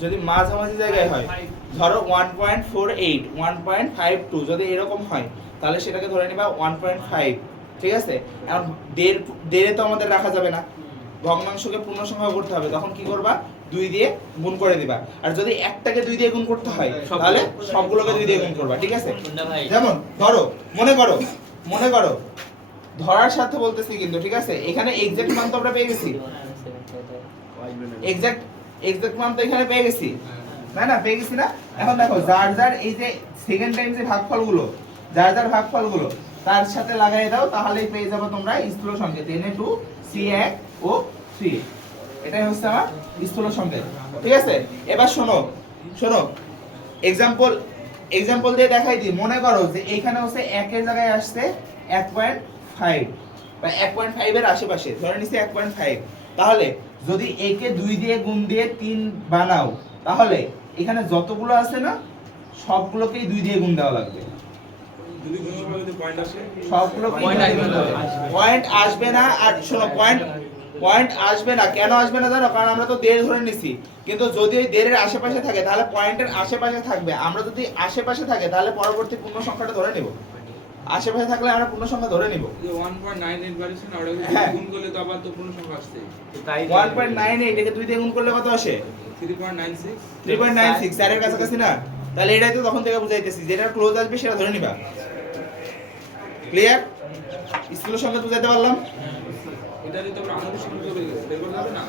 যদি মাঝামাঝি জায়গায় হয় ধরো 1.48 1.52 যদি এরকম হয় তাহলে সেটাকে ধরে নিবা 1.5। ঠিক আছে, এখন দেড়ে তো আমাদের রাখা যাবে না, ভগ্নাংশকে পূর্ণ সংখ্যা করতে হবে, তখন কি করবা 2 দিয়ে গুণ করে দিবা। আর যদি একটাকে 2 দিয়ে গুণ করতে হয় তাহলে সবগুলোকে 2 দিয়ে গুণ করবা। ঠিক আছে, যেমন ধরো মনে করো ধরার সাথে বলতেছি কিন্তু। ঠিক আছে, এখানে এক্সাক্ট মান তো আমরা পেয়ে গেছি, এক্সাক্ট মান তো এখানে পেয়ে গেছি না পেয়ে গেছি না। এখন দেখো যার যার এই যে সেকেন্ড টাইম যে ভাগফলগুলো, যার যার ভাগফলগুলো তার সাথে লাগাই দাও, তাহলেই পেয়ে যাবে তোমরা স্থূল সংকেত Na2C1O3। এটাই হচ্ছে আমার স্থূল সংকেত। ঠিক আছে, এবার শোনো এক্সাম্পল দিয়ে দেখাই দিই। মনে করো যে এইখানে হচ্ছে 1 এর জায়গায় আসছে 1.5 বা 1.5 এর আশেপাশে ধরে নিছি 1.5, তাহলে যদি একে 2 দিয়ে গুণ দিয়ে 3 বানাও তাহলে এখানে যতগুলো আছে না সবগুলোকেই 2 দিয়ে গুণ দেওয়া লাগবে। যদি গুণফল যদি পয়েন্ট আসে সবগুলো পয়েন্ট আসবে না। আর শোনো পয়েন্ট আসবে না, কেন আসবে না জানো? কারণ আমরা তো 1.5 ধরে নিছি, কিন্তু যদি ওই 1.5 এর আশেপাশে থাকে তাহলে পয়েন্টের আশেপাশে থাকবে। আমরা যদি আশেপাশে থাকে তাহলে পরবর্তী পূর্ণ সংখ্যাটা ধরে নেব, আশেপাশে থাকলে আমরা পূর্ণ সংখ্যা ধরে নিব। যে 1.98 বাড়ছে না, ওটা হ্যাঁ। গুণ করলে তো আবার তো পূর্ণ সংখ্যা আসছে। তাই 1.98 একে 2 দিয়ে গুণ করলে কত আসে 3.96 3.96, 4 এর কাছাকাছি না? তাহলে এটাই তো তখন থেকে বুঝাইতেছি, যেটা ক্লোজ আসবে সেটা ধরে নিবা। ক্লিয়ার? স্থূল সংকেত বুঝাইতে পারলাম? এটা যদি আমরা আণবিক সংখ্যা বের করতে হবে না,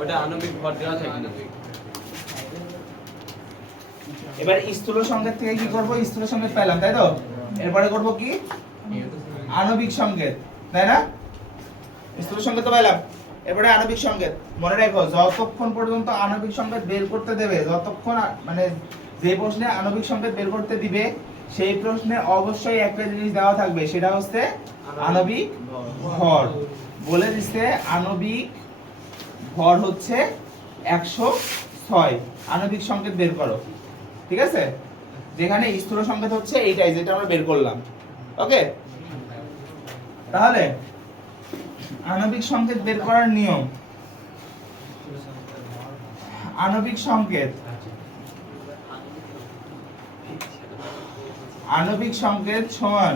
ওটা আণবিক ভর দেওয়া থাকে না। এবার স্থূল সংকেত থেকে কি করব? স্থূল সংকেত পেলাম তাই তো, এরপরে করব কি আণবিক সংকেত, তাই না? স্থূল সংকেত তো পেলাম, এরপরে আণবিক সংকেত। মনে রাখো যতক্ষণ পর্যন্ত আণবিক সংকেত বের করতে দেবে, যতক্ষণ মানে যে প্রশ্নে আণবিক সংকেত বের করতে দিবে সেই প্রশ্নে অবশ্যই একটা জিনিস দেওয়া থাকবে, সেটা হচ্ছে আণবিক ভর। বলে দিচ্ছে আণবিক ভর হচ্ছে 106 6 আণবিক সংকেত বের করো। ঠিক আছে, যেখানে স্থূল সংকেত হচ্ছে এইটাই যেটা আমরা বের করলাম। ওকে, তাহলে আণবিক সংকেত বের করার নিয়ম, আণবিক সংকেত সমান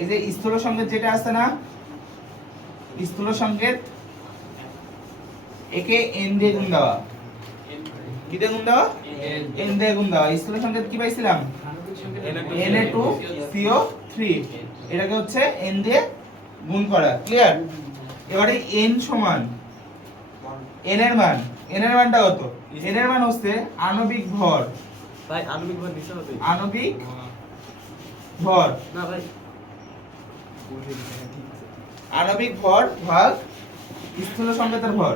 এই যে স্থূল সংকেত যেটা আছে না, স্থূল সংকেত একে n দিয়ে গুণ দেওয়া, কি দিয়ে গুণ দেওয়া, n দিয়ে গুণ দেওয়া। স্থূল সংকেত কি পাইছিলাম, Na2CO3, এটাকে হচ্ছে n দিয়ে গুণ করা। ক্লিয়ার? এবারে n সমান n এর মানটা কত? n এর মান হচ্ছে আণবিক ভর, ভাই আণবিক ভর নিতে হবে, আণবিক ভর, না ভাই আণবিক ভর ভাগ স্থূল সংকেতের ভর,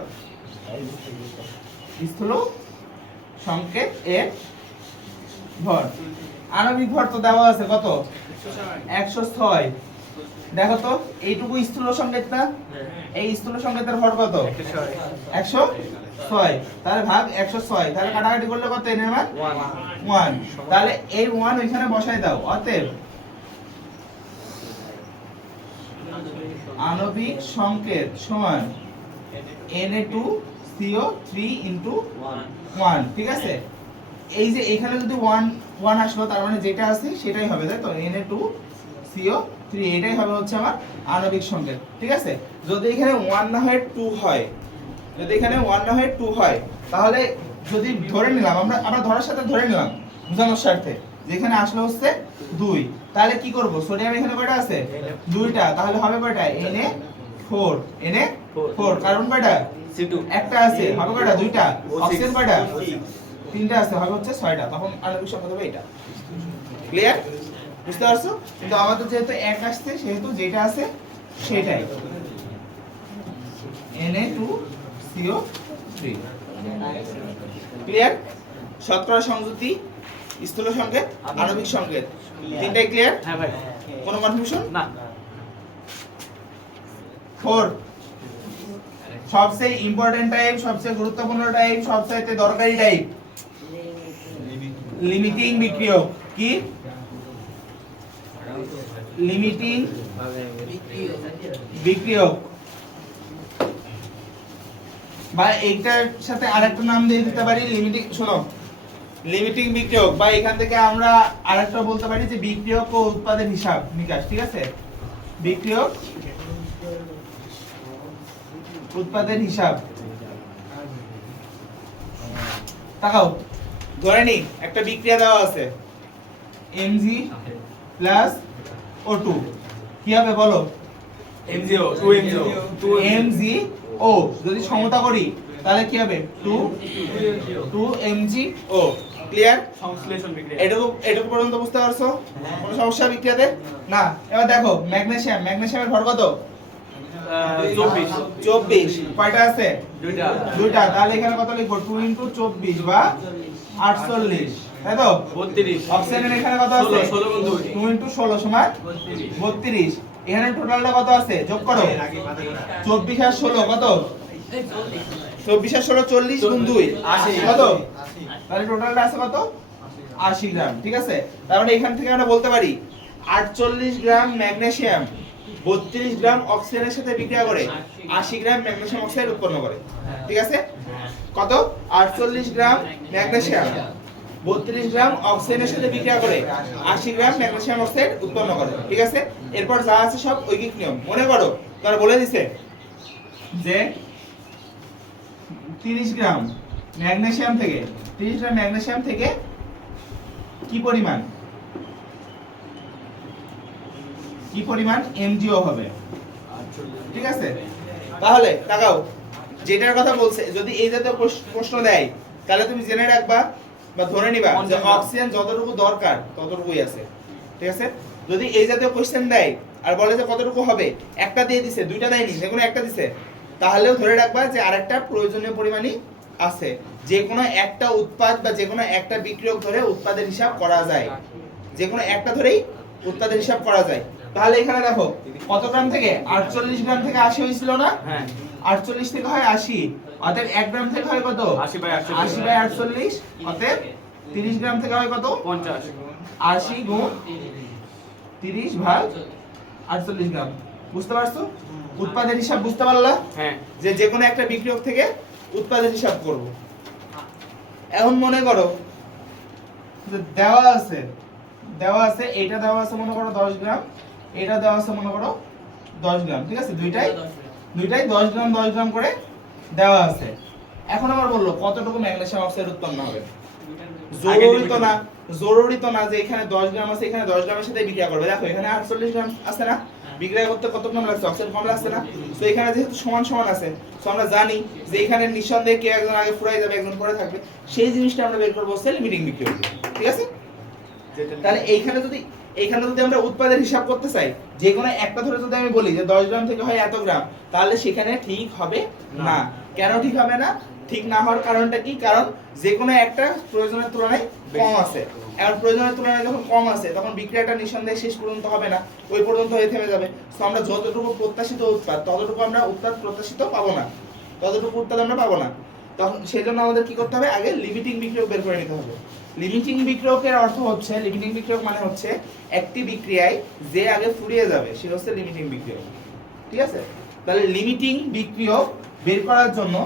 স্থূল সংকেত এর ভর। আণবিক ভর তো দেওয়া আছে কত, 106। দেখো তো এইটুকু স্থূল সংকেত না, এই স্থূল সংকেতের ভর কত, 106। তাহলে ভাগ 106, তাহলে কাটাকাটি করলে কত, n এর মান 1। তাহলে এই 1 ওইখানে বসাই দাও। অতএব আণবিক সংকেত সমান Na2CO3 * 1। ঠিক আছে, এই যে এখানে যদি 1 আসলো তার মানে যেটা আছে সেটাই হবে, তাই তো, Na2CO3 এটাই হবে হচ্ছে আমার আণবিক সংকেত। ঠিক আছে, যদি এখানে 1 না হয় 2 হয়, যদি এখানে 1 না হয় 2 হয়, তাহলে যদি ধরে নিলাম আমরা ধরার সাথে ধরে নিলাম বোঝানোর স্বার্থে, যেখানে আসলো হচ্ছে 2, তাহলে কি করব, সোডিয়াম এখানে কয়টা আছে, 2টা, তাহলে হবে কয়টা, Na4, কার্বন কয়টা, C2 একটা আছে, হবে কয়টা, 2টা, অক্সিজেন কয়টা, 3টা আছে, হবে হচ্ছে 6টা। তখন আণবিক সংকেত হবে এটা। ক্লিয়ার? বুঝতে পারছো? কিন্তু আমাদের যেহেতু 1 আসছে সেহেতু যেটা আছে সেটাই, Na2CO3। ক্লিয়ার? শতকরা সংযুতি, স্থূল সংকেত, আণবিক সংকেত, তিনটাই ক্লিয়ার? হ্যাঁ ভাই, কোনো কনফিউশন না 4 সবচেয়ে ইম্পর্টেন্ট টাইপ, সবচেয়ে গুরুত্বপূর্ণ টাইপ, সবচেয়ে দরকারি টাইপ, লিমিটিং বিক্রিয়ক। কি লিমিটিং বিক্রিয়ক, বা এইটার সাথে আরেকটা নাম দিয়ে দিতে পারি লিমিটিং, শোনো, লিমিটিং বিক্রিয়ক, বা এখান থেকে আমরা আরেকটা বলতে পারি যে বিক্রিয়ক ও উৎপাদের হিসাব নিকাশ। ঠিক আছে, বিক্রিয়ক উৎপাদের হিসাব। তাকাও, ধরে নি একটা বিক্রিয়া দেওয়া আছে Mg প্লাস O2, কি হবে বলো, MgO 2MgO MgO, যদি সমতা করি তাহলে কি হবে, 2MgO। ক্লিয়ার? সংশ্লেষণ বিক্রিয়া, এটুকু পর্যন্ত বুঝতে পারছো? কোনো সমস্যা বিক্রিয়াতে না? এবার দেখো ম্যাগনেসিয়ামের ভর কত, 24। কয়টা আছে, দুইটা, তাহলে এখানে কত লিখবো, 2 * 24 বা 48, তাই তো? 32। অক্সিজেনের এখানে কত আছে, 2 * 16 সমান 32। এখানে টোটালটা কত আছে, যোগ করো, 24 আর 16 কত, 24 আর 16 40 গুণ 2 কত, তাহলে টোটালটা আছে কত, 80 গ্রাম। ঠিক আছে, তার মানে এখান থেকে আমরা বলতে পারি 48 গ্রাম ম্যাগনেসিয়াম 32 গ্রাম অক্সিজেনের সাথে বিক্রিয়া করে 80 গ্রাম ম্যাগনেসিয়াম অক্সাইড উৎপন্ন করে। ঠিক আছে, কত, 48 গ্রাম ম্যাগনেসিয়াম 32 গ্রাম অক্সিজেনের সাথে বিক্রিয়া করে 80 গ্রাম ম্যাগনেসিয়াম অক্সাইড উৎপন্ন করে। ঠিক আছে, এরপর যা আছে সব ঐকিক নিয়ম মনে করো। তারা বলে দিছে যে 30 গ্রাম ম্যাগনেসিয়াম থেকে কি পরিমাণ MgO হবে। ঠিক আছে, তাহলে তাকাও, যেটার কথা বলছে যদি এই জাতীয় প্রশ্ন দেয় তাহলে তুমি জেনে রাখবা বা ধরে নিবা যে অক্সিজেন যতটুকু দরকার ততটুকুই আছে। ঠিক আছে, যদি এই জাতীয় কোশ্চেন দেয় আর বলে যে কতটুকু হবে, একটা দিয়ে দিছে, দুইটা দেয়নি, যে কোনো একটা দিছে, তাহলেও ধরে রাখবা যে আরেকটা প্রয়োজনীয় পরিমাণই আছে। যে কোনো একটা উৎপাদ বা যে কোনো একটা বিক্রিয়ক ধরে উৎপাদের হিসাব করা যায়, যে কোনো একটা ধরেই উৎপাদের হিসাব করা যায়। তাহলে এখানে দেখো কত গ্রাম থেকে, 48 গ্রাম থেকে 80 হয়েছিল না, হ্যাঁ 48 থেকে হয় 80, অতএব 1 গ্রাম থেকে হয় কত? 80/48, অতএব 30 গ্রাম থেকে হয় কত? 50। 80 গুণ 30/48 গ্রাম। বুঝতে পারছো? উৎপাদের হিসাব বুঝতে পারলা? হ্যাঁ। যে কোনো একটা বিক্রিয়ক থেকে উৎপাদের হিসাব করব। এখন মনে করো যে দেওয়া আছে এইটা দেওয়া আছে মনে করো 10 গ্রাম, এটা দেওয়া আছে মনে করো 10 গ্রাম, ঠিক আছে? দুইটাই 10 গ্রাম 10 গ্রাম করে দেওয়া আছে। এখন আবার বললো কতটুকু ম্যাগনেসিয়াম অক্সাইড উৎপন্ন হবে। জরুরি তো না যে এখানে 10 গ্রাম আছে, এখানে 10 গ্রামের সাথে বিক্রিয়া করবে। দেখো এখানে 48 গ্রাম আছে না, বিক্রিয়া করতে কত গ্রাম লাগছে? অক্সাইড কম লাগছে না? সো এখানে যেহেতু সমান সমান আছে, সো আমরা জানি যে এখানে নিঃসন্দেহে কে একজন আগে ফুরাই যাবে, একজন পরে থাকবে। সেই জিনিসটা আমরা বের করব হচ্ছে লিমিটিং বিক্রিয়ক, ঠিক আছে? তাহলে এইখানে যদি আমরা উৎপাদের হিসাব করতে চাই, যে কোনো একটা ধরে যদি আমি বলি যে 10 গ্রাম থেকে হয় এত গ্রাম, তাহলে সেখানে ঠিক হবে না। কেন ঠিক হবে না? ঠিক না হওয়ার কারণটা কি? কারণ যে কোনো একটা প্রয়োজনের তুলনায় কম আছে। এখন প্রয়োজনের তুলনায় যখন কম আছে, তখন বিক্রিয়াটা নিঃসন্দেহে শেষ পর্যন্ত হবে না, ওই পর্যন্ত হয়ে থেমে যাবে। তো আমরা যতটুকু প্রত্যাশিত উৎপাদ, ততটুকু আমরা উৎপাদ প্রত্যাশিত পাবো না, ততটুকু উৎপাদ আমরা পাবো না। তখন সেই জন্য আমাদের কি করতে হবে? আগে লিমিটিং বিক্রিয়ক বের করে নিতে হবে। লিমিটিং বিক্রিয়কের অর্থ হচ্ছে, লিমিটিং বিক্রিয়ক মানে হচ্ছে একটি বিক্রিয়ায় যে আগে ফুরিয়ে যাবে সে হচ্ছে লিমিটিং বিক্রিয়ক, ঠিক আছে? তাহলে লিমিটিং বিক্রিয়ক বের করার জন্য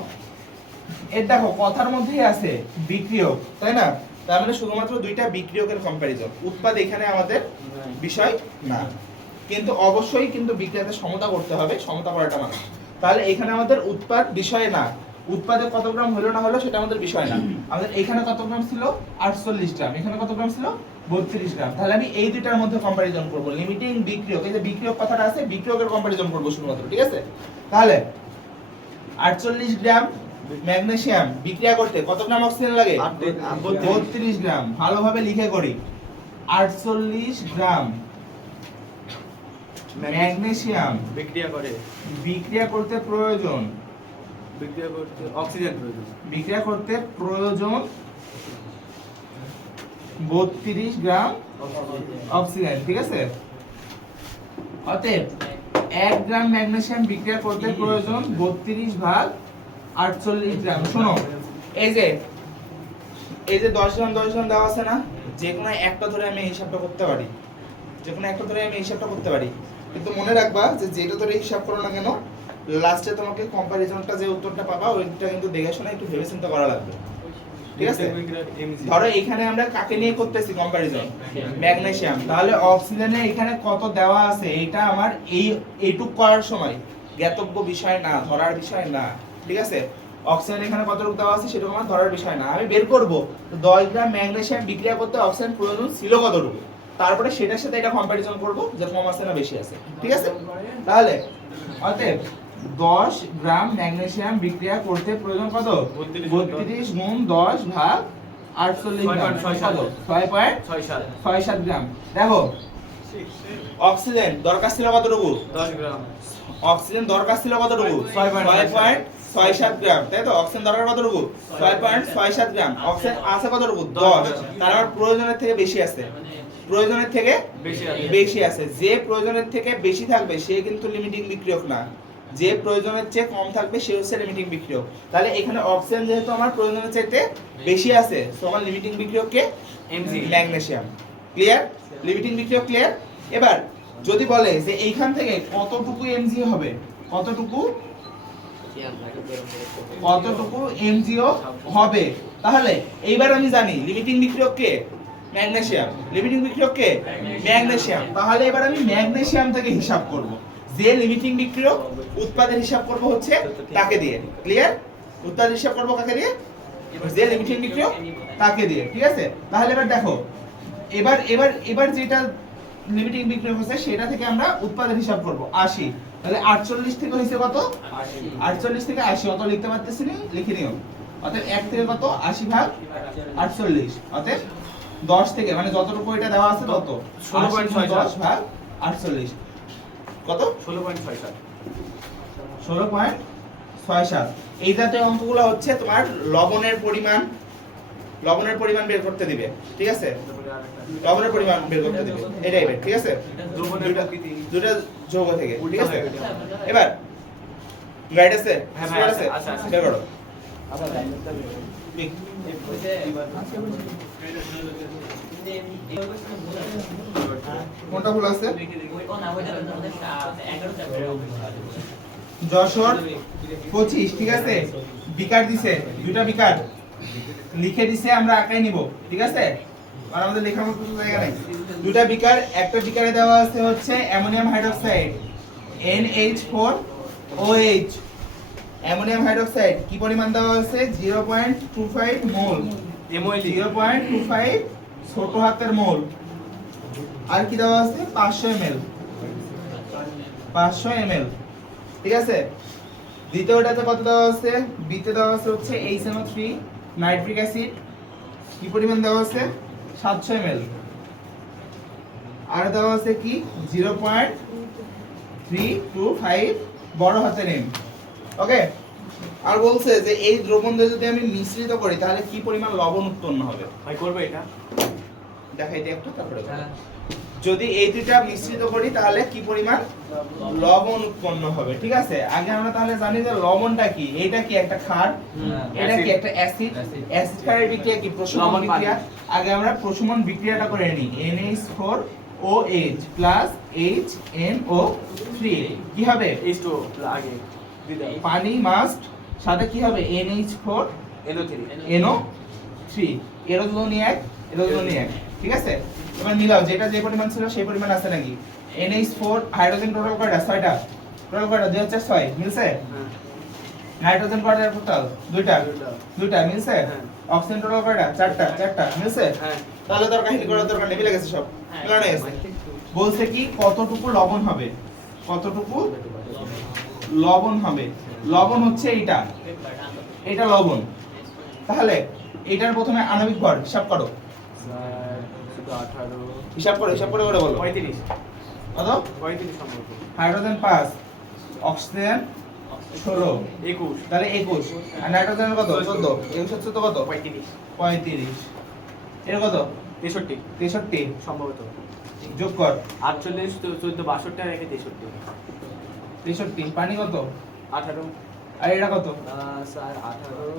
এর দেখো কথার মধ্যেই আছে বিক্রিয়ক, তাই না? তার মানে শুধুমাত্র দুইটা বিক্রিয়কের কম্পারিজন, উৎপাদ এখানে আমাদের বিষয় না। কিন্তু অবশ্যই কিন্তু বিক্রিয়াতে সমতা করতে হবে, সমতা করাটা মানে। তাহলে এখানে আমাদের উৎপাদ বিষয় না, উৎপাদে কত গ্রাম হলো না হলো সেটা আমাদের বিষয় না। আমাদের এখানে কত গ্রাম ছিল? 48 গ্রাম। এখানে কত গ্রাম ছিল? 32 গ্রাম। তাহলে আমি এই দুইটার মধ্যে কম্পারিজন করব। লিমিটিং বিক্রিয়ক, এই যে বিক্রিয়ক কথাটা আছে, বিক্রিয়কের কম্পারিজন করব শুধুমাত্র, ঠিক আছে? তাহলে 48 গ্রাম ম্যাগনেসিয়াম বিক্রিয়া করতে কত গ্রাম অক্সিজেন লাগে? 32 গ্রাম। ভালোভাবে লিখে করি। 48 গ্রাম ম্যাগনেসিয়াম বিক্রিয়া করতে প্রয়োজন, বিক্রিয়া করতে প্রয়োজন 32 গ্রাম অক্সিজেন, ঠিক আছে? অতএব 1 গ্রাম ম্যাগনেসিয়াম বিক্রিয়া করতে প্রয়োজন 32/48 গ্রাম। শোনো, এই যে 10 গ্রাম 10 গ্রাম দেওয়া আছে না, যে কোনো একটা ধরে আমি হিসাবটা করতে পারি, কিন্তু মনে রাখবা যে যেটা ধরে হিসাব করো না কেন, লাস্টে তোমাকে কম্পারিজনটা যে উত্তরটা পাবা ওইটা কিন্তু দেখে শুনে একটু ভেবে চিন্তা করা লাগবে, ঠিক আছে? ধরো এখানে আমরা কাকে নিয়ে করতেছি কম্পারিজন? ম্যাগনেসিয়াম। তাহলে অক্সিজেনে এখানে কত দেওয়া আছে এটা আমার এইটুক করার সময় জ্ঞাতব্য বিষয় না, ধরার বিষয় না, ঠিক আছে? অক্সিজেন এখানে কতটুকু দেওয়া আছে সেটা আমার ধরার বিষয় না। আমি বের করব 10 গ্রাম ম্যাগনেসিয়াম বিক্রিয়া করতে অক্সিজেন প্রয়োজন ছিল কতটুকু, তারপরে সেটার সাথে এটা কম্পারিজন করব যে কম আছে না বেশি আছে, ঠিক আছে? তাহলে অতএব 10 গ্রাম ম্যাগনেসিয়াম বিক্রিয়া করতে প্রয়োজন কত? 32 গুণ 10/48 গ্রাম, 6.67 গ্রাম। দেখো অক্সিজেন দরকার ছিল কতটুকু? 10 গ্রাম। অক্সিজেন দরকার ছিল কতটুকু? 6.67 গ্রাম, তাই তো? অক্সিজেন দরকার কতটুকু? 6.67 গ্রাম। অক্সিজেন আছে কতটুকু? 10। তার মানে প্রয়োজনের থেকে বেশি আছে, প্রয়োজনের থেকে বেশি আছে। যে প্রয়োজনের থেকে বেশি থাকবে সে কিন্তু লিমিটিং বিক্রিয়ক না, যে প্রয়োজনের চেয়ে কম থাকবে সে হচ্ছে লিমিটিং বিক্রিয়ক। তাহলে এখানে অক্সিজেন যেহেতু আমার প্রয়োজনের চাইতে বেশি আছে, সো আমার লিমিটিং বিক্রিয়ক কে? ম্যাগনেসিয়াম। ক্লিয়ার? লিমিটিং বিক্রিয়ক ক্লিয়ার? এবার যদি বলে যে এইখান থেকে কতটুকু এমজি হবে, কতটুকু এমজিও হবে, তাহলে এইবার আমি জানি লিমিটিং বিক্রিয়ক কে? ম্যাগনেসিয়াম। লিমিটিং বিক্রিয়ক কে? ম্যাগনেসিয়াম। তাহলে এবার আমি ম্যাগনেসিয়াম থেকে হিসাব করব, যে লিমিটিং বিক্রিয়ক উৎপাদের হিসাব করব হচ্ছে তাকে দিয়ে। ক্লিয়ার? উৎপাদের হিসাব করব কাকে দিয়ে? যে লিমিটিং বিক্রিয়ক তাকে দিয়ে, ঠিক আছে? তাহলে এবার দেখো, এবার যেটা লিমিটিং বিক্রিয়ক হচ্ছে সেটা থেকে আমরা উৎপাদের হিসাব করব 80। তাহলে 48 থেকে হইছে কত? 48 থেকে 80। অত লিখতে পারতেছি না, লিখে নিও। অতএব 1 থেকে কত? 80/48। অতএব 10 থেকে মানে যতটুকু এটা দেওয়া আছে তত 16.10/48 কত? 16.67। এই জাতীয় অঙ্কগুলো হচ্ছে তোমার লবণের পরিমাণ বের করতে দিবে, ঠিক আছে? লবণের পরিমাণ বের করতে দিবে, এটাই বের, ঠিক আছে? দুটো যৌগ থেকে, ঠিক আছে? এবার গাইড আছে? হ্যাঁ ভাই, স্কোয়ার আছে, আছে, আছে। বের করো। আবার গাইড করতে হবে পিক। কোনটা ভুল আছে? যশোর 25, ঠিক আছে? বিকার দিছে, দুইটা বিকার লিখে দিছে, আমরা আঁকাই নিব, ঠিক আছে? আর আমাদের লেখার মতো কোনো জায়গা নাই। দুইটা বিকার, একটা বিকারে দেওয়া আছে হচ্ছে ammonium hydroxide NH4OH। Ammonium hydroxide কি পরিমাণ দেওয়া আছে? 0.25 মোল। MOL 0.25 ছোট হাতের মোল। আর কি দেওয়া আছে? 500 ml। 500 ml, ঠিক আছে? দ্বিতীয়টাতে কত দেওয়া আছে? বিতে দেওয়া আছে হচ্ছে HNO3 নাইট্রিক অ্যাসিড। কি পরিমাণ দেওয়া আছে? 700 ml। আর দেওয়া আছে কি? 0.325 বড় হাতের M। ওকে? আর বলছে যে এই দ্রবণ দিয়ে যদি আমি মিশ্রিত করি তাহলে কি পরিমাণ লবণ উৎপন্ন হবে? ভাই করবে এটা? দেখাই দিই একটু, তারপরে বলো। যদি এই দুইটা মিশ্রিত করি তাহলে কি পরিমাণ লবণ উৎপন্ন হবে, ঠিক আছে? আগে আমরা তাহলে জানি যে লবণটা কি। এটা কি একটা ক্ষার, এটা কি একটা অ্যাসিড। অ্যাসিড ক্ষারের বিক্রিয়া কি? প্রশমন লবণ পানি। বিক্রিয়া। আগে আমরা প্রশমন বিক্রিয়াটা করে নিই। NH4OH প্লাস HNO3 কি হবে? H2 আগে দিতে হবে। পানি মাস্ট, সাথে কি হবে? NH4 NO3 NO3 এর ওজন এক, এর ওজন এক, ঠিক আছে? এবার মিলাও, যেটা যে পরিমাণ ছিল সেই পরিমাণ আছে নাকি? NH4 হাইড্রোজেন টোটাল কয়টা? 6টা। টোটাল কয়টা? 2 হচ্ছে 6, মিলছে? হ্যাঁ নাইট্রোজেন কয়টা টোটাল? 2টা। দুইটা। 2টা মিলছে? হ্যাঁ। অক্সিজেন টোটাল কয়টা? 4টা। 4টা মিলছে? হ্যাঁ তাহলে তোর কাহিনী করার দরকার নেই, মিলে গেছে সব। মিলানো গেছে। বলছে কি কতটুকু লবণ হবে? কতটুকু লবণ হবে? লবণ হচ্ছে এইটা, এটা লবণ। তাহলে এটার প্রথমে আণবিক ভর হিসাব করো। 18 হিসাব করে করে বলো। 35 কত? 35 সম্ভবত হাইড্রোজেন 5, অক্সিজেন 16, 21 তাহলে 21। আর নাইট্রোজেন কত? 14। 21 14 কত? 35 35। এর কত? 63 63। সম্ভবত। যোগ কর। 48 14 62 আর একে 63 63। পানি কত? 18 আর এটা কত? স্যার 18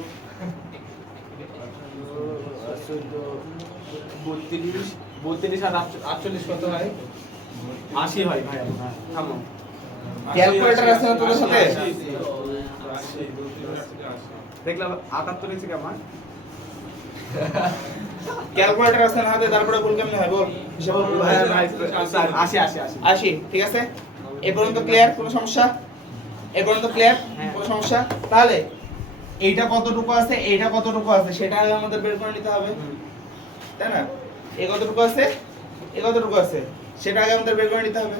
32 32 আর 48 কত হয়? 80 হয় ভাই। হ্যাঁ থামো। ক্যালকুলেটর আছে না তোদের সাথে? দেখলাম 78 এসে কেমন? ক্যালকুলেটর আছে না হাতে? তারপরে ভুল কেমনে হয় বল? হিসাব ভুল হয়। ভাই স্যার 80 80 80 80, ঠিক আছে? এ পর্যন্ত ক্লিয়ার? কোনো সমস্যা? এ পর্যন্ত ক্লিয়ার? হ্যাঁ। কোনো সমস্যা? তাহলে এইটা কতটুকু আছে, এইটা কতটুকু আছে সেটা আগে আমাদের বের করে নিতে হবে, তাই না? এই কতটুকু আছে, এই কতটুকু আছে সেটা আগে আমাদের বের করে নিতে হবে।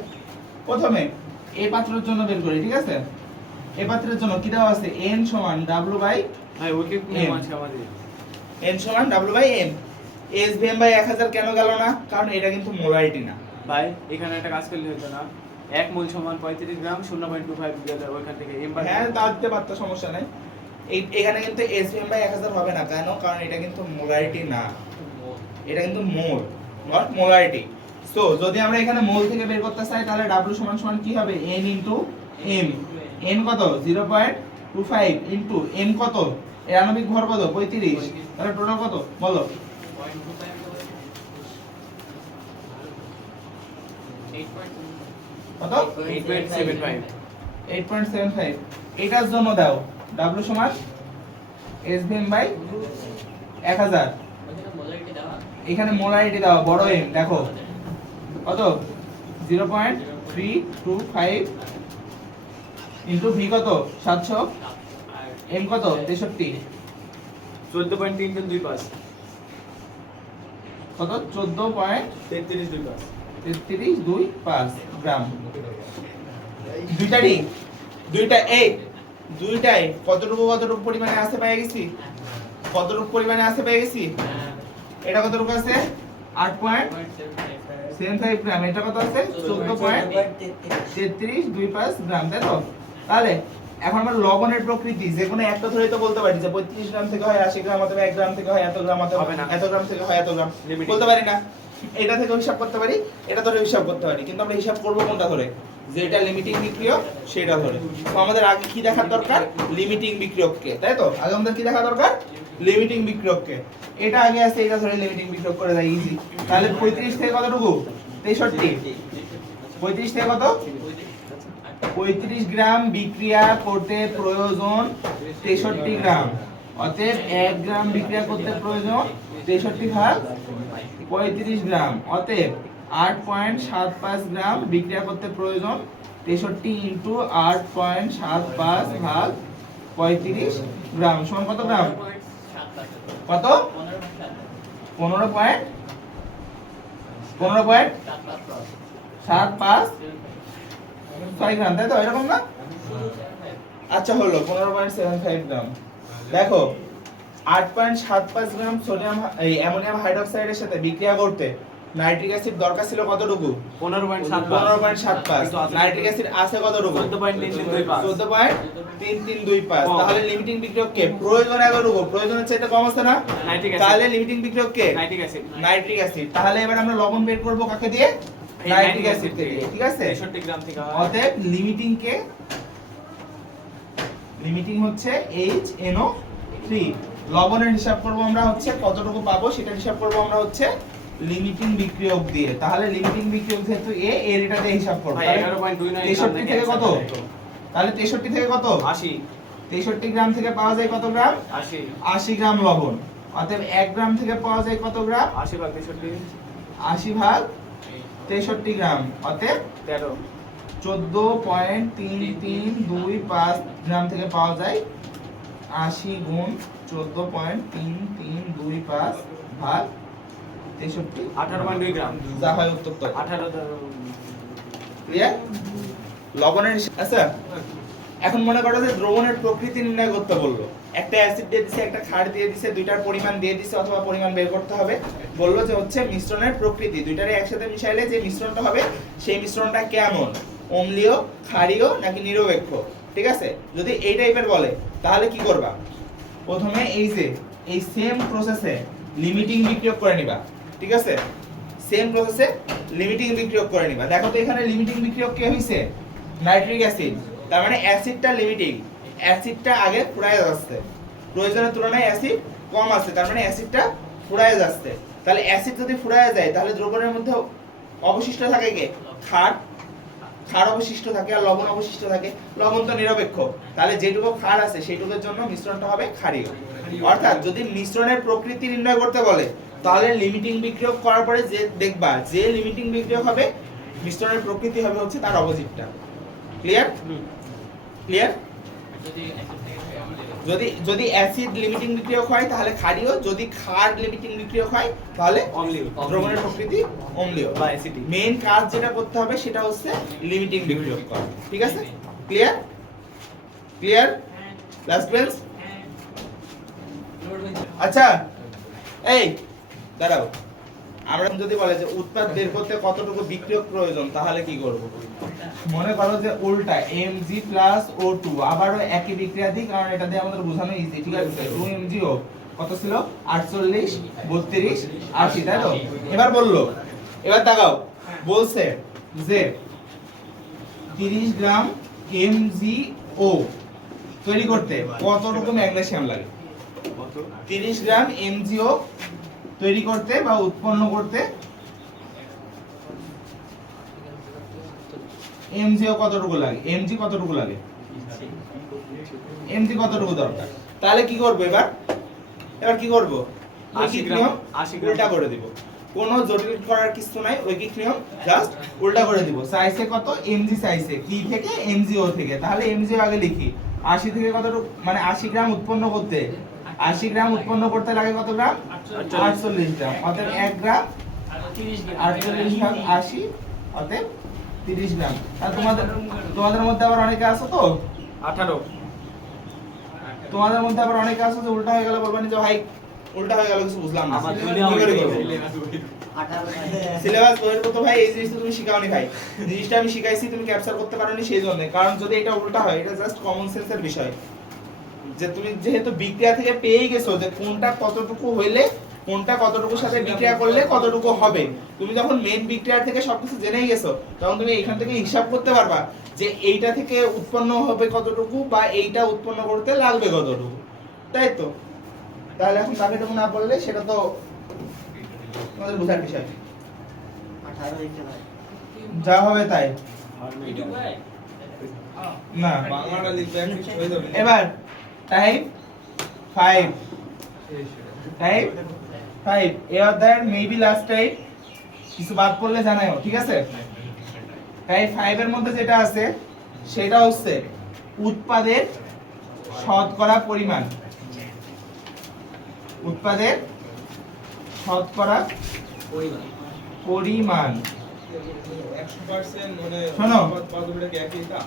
প্রথমে এই পাত্রের জন্য বের করি, ঠিক আছে? এই পাত্রের জন্য কি দেওয়া আছে? n সমান w বাই ভাই ওকে নিয়ম আছে আমাদের। n সমান w by m। SVM by 1000 কেন গেল না? কারণ এটা কিন্তু মোলারিটি না। ভাই এখানে একটা কাজ করলে হতো না? 1 মোল সমান 35 গ্রাম 0.25 গেলে ওইখান থেকে m বাই হ্যাঁ তা দিতে পারতো, সমস্যা নাই। এখানে কিন্তু SVM বাই 1000 হবে না, কেন? কারণ এটা কিন্তু মোলারিটি না, এটা কিন্তু মোল, নট মোলারিটি। সো যদি আমরা এখানে মোল থেকে বের করতে চাই তাহলে w সমান সমান কি হবে? n into m। n কত? 0.25 ইনটু m কত? এর আণবিক ভর কত? 35। তাহলে টোটাল কত বলো? কত? 8.75 8.75। এটার জন্য দাও w সমান SVM বাই 1000। এখানে মোলারিটি দাও বড় m, দেখো কত? 0.325 ইনটু v কত? 700, m কত? 63। 14.325 কত? 14.3325 গ্রাম। দুইটাই কতটুকু পরিমাণে আছে পেয়ে গেছি? কতটুকু পরিমাণে আছে পেয়ে গেছি? এটা কতটুকু আছে? 8.75 গ্রাম। এটা কত আছে? 14.3325 গ্রাম, তাই তো? তাহলে এখন আমরা লবণের প্রকৃতি যে কোনো একটা ধরেই তো বলতে পারি যে 35 গ্রাম থেকে হয় 80 গ্রাম, অথবা 1 গ্রাম থেকে হয় এত গ্রাম, অথবা হবে না। এত গ্রাম থেকে হয় এত গ্রাম, Limited. বলতে পারি না? এটা থেকে হিসাব করতে পারি, এটা ধরে হিসাব করতে পারি, কিন্তু আমরা হিসাব করব কোনটা ধরে, যে এটা লিমিটিং বিক্রিয়ক সেটা ধরে। তো আমাদের আগে কি দেখার দরকার, লিমিটিং বিক্রিয়ককে, তাই তো? আগে আমাদের কি দেখা দরকার, লিমিটিং বিক্রিয়ককে। এটা আগে আছে, এটা ধরে লিমিটিং বিক্রিয়ক করে দেয়, ইজি। তাহলে 35 থেকে কতটুকু, 63, 35 থেকে কত, 35 গ্রাম বিক্রিয়া করতে প্রয়োজন 63 গ্রাম, অতএব 1 গ্রাম বিক্রিয়া করতে প্রয়োজন 63 ভাগ 35 গ্রাম, অতএব 8.75 গ্রাম বিক্রিয়া করতে প্রয়োজন 63 ইন্টু 8.75 ভাগ 35 গ্রাম সমান কত গ্রাম, কত, 15.75 গ্রাম, তাই তো? এরকম না? আচ্ছা হলো 15.75 গ্রাম। দেখো 8.75 গ্রাম সোডিয়াম এই অ্যামোনিয়াম হাইড্রোক্সাইডের সাথে বিক্রিয়া করতে নাইট্রিক অ্যাসিড দরকার ছিল কতটুকু, 15.75। নাইট্রিক অ্যাসিড আছে কতটুকু, 14.3325। 14.3325। তাহলে লিমিটিং বিক্রিয়ককে প্রয়োজন এতটুকু, প্রয়োজনের চাইতে কম আছে না? তাহলে লিমিটিং বিক্রিয়ককে নাইট্রিক অ্যাসিড। তাহলে এবার আমরা লবণ বের করব কাকে দিয়ে, নাইট্রিক অ্যাসিড থেকে, ঠিক আছে? 63 গ্রাম থেকে হয়। অতএব লিমিটিং হচ্ছে HNO3। লবণের হিসাব করব আমরা হচ্ছে কতটুকু পাবো, সেটা হিসাব করব আমরা হচ্ছে লিমিটিং বিক্রিয়ক দিয়ে। তাহলে লিমিটিং বিক্রিয়ক যেহেতু এ, এর এটা দিয়ে হিসাব করব। 63 থেকে কত, তাহলে 63 থেকে কত, 80। 63 গ্রাম থেকে পাওয়া যায় কত গ্রাম, 80। 80 গ্রাম লবণ। অতএব 1 গ্রাম থেকে পাওয়া যায় কত গ্রাম, 80 ভাগ 63। 80 ভাগ 63 গ্রাম, অতএব 13। 14.3325 গ্রাম থেকে পাওয়া যায় 80 গুণ 14.3325 ভাগ 63, 18.2 গ্রাম। যা হয় উত্তর। তো 18। ক্লিয়ার? লবণের আচ্ছা, এখন মনে করো যে দ্রবণের প্রকৃতি নির্ণয় করতে বললো, একটা অ্যাসিড দিয়ে দিছে, একটা ক্ষার দিয়ে দিছে, দুইটার পরিমাণ দিয়ে দিছে অথবা পরিমাণ বের করতে হবে। বললো যে হচ্ছে মিশ্রণের প্রকৃতি, দুইটারে একসাথে মিশাইলে যে মিশ্রণটা হবে সেই মিশ্রণটা কেমন, অম্লীয়, ক্ষারীয় নাকি নিরপেক্ষ, ঠিক আছে? যদি এই টাইপের বলে তাহলে কি করবা, প্রথমে এই যে এই সেম প্রসেসে লিমিটিং বিক্রিয়ক করে নিবা, ঠিক আছে? সেম প্রসেসে লিমিটিং বিক্রিয়ক করে নিবা। দেখো তো এখানে লিমিটিং বিক্রিয়ক কে হইছে, নাইট্রিক অ্যাসিড। তার মানে অ্যাসিডটা লিমিটিং, অ্যাসিডটা আগে ফুরায় যাচ্ছে, প্রয়োজনের তুলনায় অ্যাসিড কম আছে, তার মানে অ্যাসিডটা ফুরায় যাচ্ছে। তাহলে অ্যাসিড যদি ফুরায় যায় তাহলে দ্রবণের মধ্যে অবশিষ্ট থাকে কে, ক্ষার, ক্ষার অবশিষ্ট থাকে আর লবণ অবশিষ্ট থাকে। লবণ তো নিরপেক্ষ, তাহলে যেটুকু ক্ষার আছে সেইটুকুর জন্য মিশ্রণটা হবে ক্ষারীয়। অর্থাৎ যদি মিশ্রণের প্রকৃতি নির্ণয় করতে বলে তাহলে লিমিটিং বিক্রিয়ক করার পরে যে দেখবা যে লিমিটিং বিক্রিয়ক হবে মিশ্রণের প্রকৃতি হবে হচ্ছে তার অপোজিটটা। ক্লিয়ার? ক্লিয়ার? যদি অ্যাসিড লিমিটিং বিক্রিয়ক হয় তাহলে ক্ষারীয়, যদি ক্ষার লিমিটিং বিক্রিয়ক হয় তাহলে অম্লীয়। দ্রবণের প্রকৃতি অম্লীয় বা অ্যাসিডিক। মেইন কাজ যেটা করতে হবে সেটা হচ্ছে লিমিটিং বিক্রিয়ক করা, ঠিক আছে? ক্লিয়ার? Clear last bench? আচ্ছা এই দাঁড়াও, আমরা যদি বলে যে উৎপাদ বের করতে কতটুকু বিক্রিয়ক প্রয়োজন তাহলে কি করব? মনে করো যে উল্টা Mg + O2 আবারও একই বিক্রিয়া দিই, কারণ এটা দিয়ে আমাদের বোঝানো ইজি, ঠিক আছে? 2mgO কত ছিল, 48, 32, 80, তাই তো? এবার বললো, এবার তাকাও, বলছে যে 30 গ্রাম MgO তৈরি করতে কতটুকু ম্যাগনেসিয়াম লাগে। 30 গ্রাম MgO তৈরি করতে বা উৎপন্ন করতে MgO কতটুকু লাগে, Mg কতটুকু লাগে, Mg কতটুকু দরকার। তাহলে কি করব এবার, কি করব, 80 গ্রাম, 80 গ্রাম উল্টা করে দিব। কোনো জটিল করার কিছু নাই, ঐকিক নিয়ম, জাস্ট উল্টা করে দিব। চাইছে কত, Mg চাইছে কি থেকে, MgO থেকে। তাহলে MgO আগে লিখি, 80 থেকে কতটুকু, মানে 80 গ্রাম উৎপন্ন করতে, 80 গ্রাম উৎপন্ন করতে লাগে কত গ্রাম, 48 গ্রাম। অতএব 1 গ্রাম 48 ভাগ 80, অতএব 30 গ্রাম। আর তোমাদের মধ্যে আবার অনেকে আছে তো 18। তোমাদের মধ্যে আবার অনেকে আছে যে উল্টা হয়ে গেল, বলবেন যে ভাই উল্টা হয়ে গেল, কিছু বুঝলাম না। আমার কি করে করবো? 18 সিলেবাস বইয়ের তো ভাই এই জিনিসটা তুমি শিখাওনি ভাই, জিনিসটা আমি শিখাইছি তুমি ক্যাপচার করতে পারোনি সেই জন্য। কারণ যদি এটা উল্টা হয় এটা জাস্ট কমন সেন্সের বিষয়, যে তুমি যেহেতু বিক্রিয়া থেকে পেয়েই গেছো যে কোনটা কতটুকু হইলে কোনটা কতটুকুর সাথে বিক্রিয়া করলে কতটুকু হবে। তুমি যখন মেন বিক্রিয়া থেকে সবকিছু জেনেই গেছো তখন তুমি এখান থেকে হিসাব করতে পারবা যে এইটা থেকে উৎপন্ন হবে কতটুকু বা এইটা উৎপন্ন করতে লাগবে কতটুকু, তাই তো? তাহলে এখন বাকিটুকু না বললে সেটা তো তোমাদের বোঝার বিষয়। 18 লিখতে ভাই। যা হবে তাই না। বাংলাটা লিখবে একটু হয়ে যাবে এবার টাইপ 5 টাইপ 5 এই অধ্যায়ের মেবি লাস্ট টাইপ, কিছু বাদ পড়লে জানাও, ঠিক আছে? টাইপ 5 এর মধ্যে যেটা আছে সেটা হচ্ছে উৎপাদের শতকরা পরিমাণ। উৎপাদের শতকরা পরিমাণ 100% মানে শোনো। বাদুড়টা কি একই তা?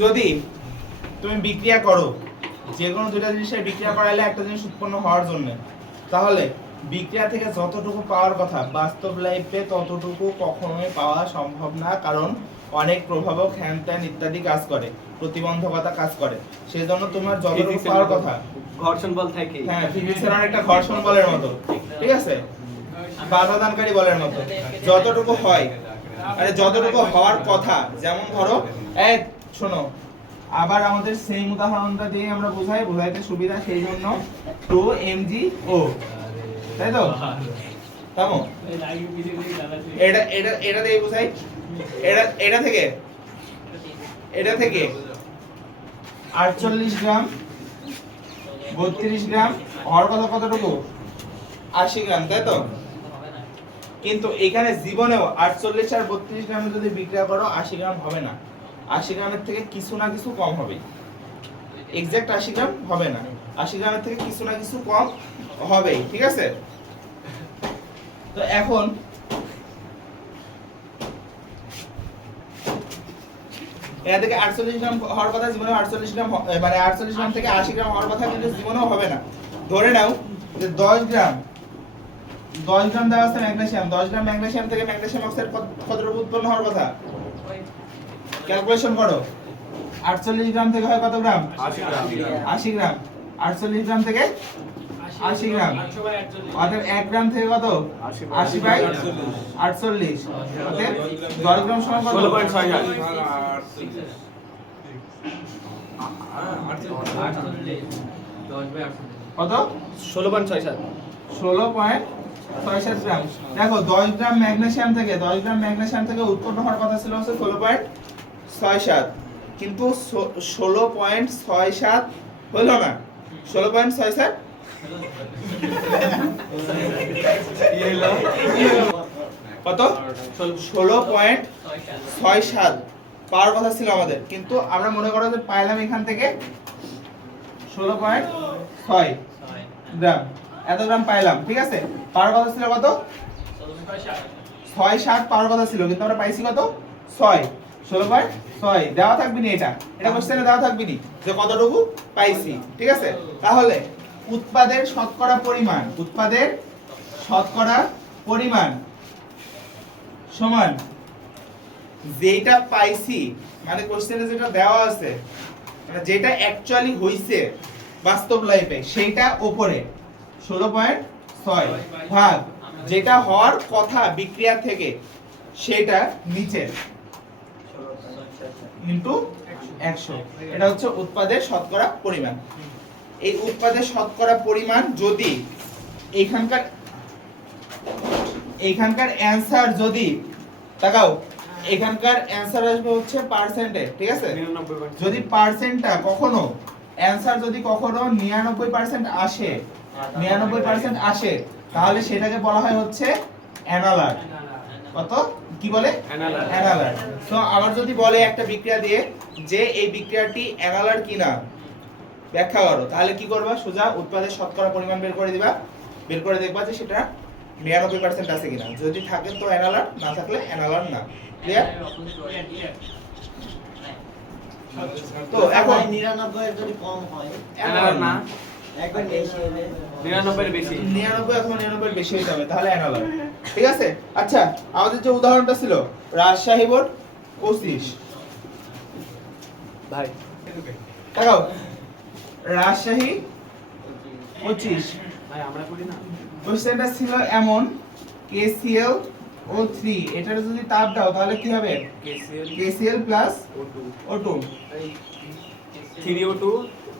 যদি তুমি বিক্রিয়া করো, যে কোনো দুইটা জিনিসের বিক্রিয়া করাইলে একটা জিনিস উৎপন্ন হওয়ার জন্য, তাহলে বিক্রিয়া থেকে যতটুকু পাওয়ার কথা বাস্তব লাইফে ততটুকু কখনোই পাওয়া সম্ভব না, কারণ অনেক প্রভাবক হ্যান ত্যান ইত্যাদি কাজ করে, প্রতিবন্ধকতা কাজ করে। সেজন্য তোমার যতটুকু পাওয়ার কথা, ঘর্ষণ বল থাকে। হ্যাঁ ফিজিক্সের অনেকটা ঘর্ষণ বলের মতো, ঠিক আছে, বাধাদানকারী বলের মতো যতটুকু হয়, আরে যতটুকু হওয়ার কথা, যেমন ধরো এই শোনো, আবার আমাদের সেম উদাহরণটা দিয়ে আমরা বোঝাইতে সুবিধা, সেই জন্য 2mgO, তাই তো? কেমন এটা এটা এটা দিয়ে বোঝাই, এটা থেকে 48 গ্রাম 32 গ্রাম হওয়ার কথা কতটুকু? 80 গ্রাম, তাই তো? কিন্তু এখানে জীবনেও 48 আর 32 গ্রামে যদি বিক্রিয়া করো 80 গ্রাম হবে না, 80 গ্রামের থেকে কিছু না কিছু কম হবে, এক্সাক্ট 80 গ্রাম হবে না, 80 গ্রামের থেকে কিছু না কিছু কম হবে, ঠিক আছে? তো এখন এর থেকে 48 গ্রাম হওয়ার কথা জীবনেও 48 গ্রাম মানে 48 গ্রাম থেকে 80 গ্রাম হওয়ার কথা কিন্তু জীবনেও হবে না। ধরে নাও যে 10 গ্রাম দেওয়া আছে ম্যাগনেসিয়াম, 10 গ্রাম ম্যাগনেসিয়াম থেকে ম্যাগনেসিয়াম অক্সাইড কতটুকু উৎপন্ন হওয়ার কথা? ক্যালকুলেশন করো। 48 গ্রাম থেকে হয় কত গ্রাম? 80 গ্রাম। 48 গ্রাম থেকে 80 গ্রাম, অর্থাৎ 1 গ্রাম থেকে কত? 80 বাই 48, অর্থাৎ 10 গ্রাম সমান কত? 16.67 কত? 16.67 16.67 গ্রাম। দেখো 10 গ্রাম ম্যাগনেসিয়াম থেকে উৎপন্ন হওয়ার কথা ছিল হচ্ছে 16.67, কিন্তু 16.67 হলো না, 16.67 কত? 16.67 পাওয়ার কথা ছিল আমাদের, কিন্তু আমরা মনে করো যে পাইলাম এখান থেকে 16.6 গ্রাম, এত গ্রাম পাইলাম, ঠিক আছে? পাওয়ার কথা ছিল কত? 6.7 পাওয়ার কথা ছিল, কিন্তু আমরা পাইছি কত? 6, 16.6 দেওয়া থাকবে না, এটা কোশ্চেনে দেওয়া থাকবে না যে কতটুকু পাইছি, ঠিক আছে? তাহলে উৎপাদের শতকরা পরিমাণ সমান যেটা পাইছি, মানে কোশ্চেনে যেটা দেওয়া আছে, মানে যেটা অ্যাকচুয়ালি হইছে বাস্তব লাইফে, সেইটা উপরে 16.6 ভাগ যেটা হওয়ার কথা বিক্রিয়া থেকে, সেটা নিচে ইনটু 100। এটা হচ্ছে উৎপাদের শতকরা পরিমাণ। এই উৎপাদের শতকরা পরিমাণ যদি এইখানকার অ্যানসার যদি তাকাও, এখানকার অ্যানসার আসবে হচ্ছে পার্সেন্টে, ঠিক আছে? যদি পার্সেন্টটা কখনো অ্যানসার যদি কখনো 99% আসে, 99% আসে, তাহলে সেটাকে বলা হয় হচ্ছে অ্যানালার। কত কি বলে? অ্যানালার। তো আবার যদি বলে একটা বিক্রিয়া দিয়ে যে এই বিক্রিয়াটি অ্যানালার কিনা ব্যাখ্যা করো, তাহলে কি করবা? সোজা উৎপাদের শতকরা পরিমাণ বের করে দিবা, বের করে দেখবা যে সেটা 99% আছে কিনা, যদি থাকে তো অ্যানালার, না থাকলে অ্যানালার না। ক্লিয়ার? তো এখন 99 এর যদি কম হয়, অ্যানালার না, একবার বেশি হলে 99 এর বেশি, 99 অথবা 99 এর বেশি হয়ে যাবে, তাহলে অ্যানালার, ঠিক আছে? আচ্ছা, আমাদের যে উদাহরণটা ছিল রাজশাহী বোর্ড 25 ভাই তাকাও, রাজশাহী 25 ভাই আমরা করি না। কোশ্চেনটা ছিল এমন KClO3 এটার যদি তাপ দাও তাহলে কি হবে KCl প্লাস O2 3O2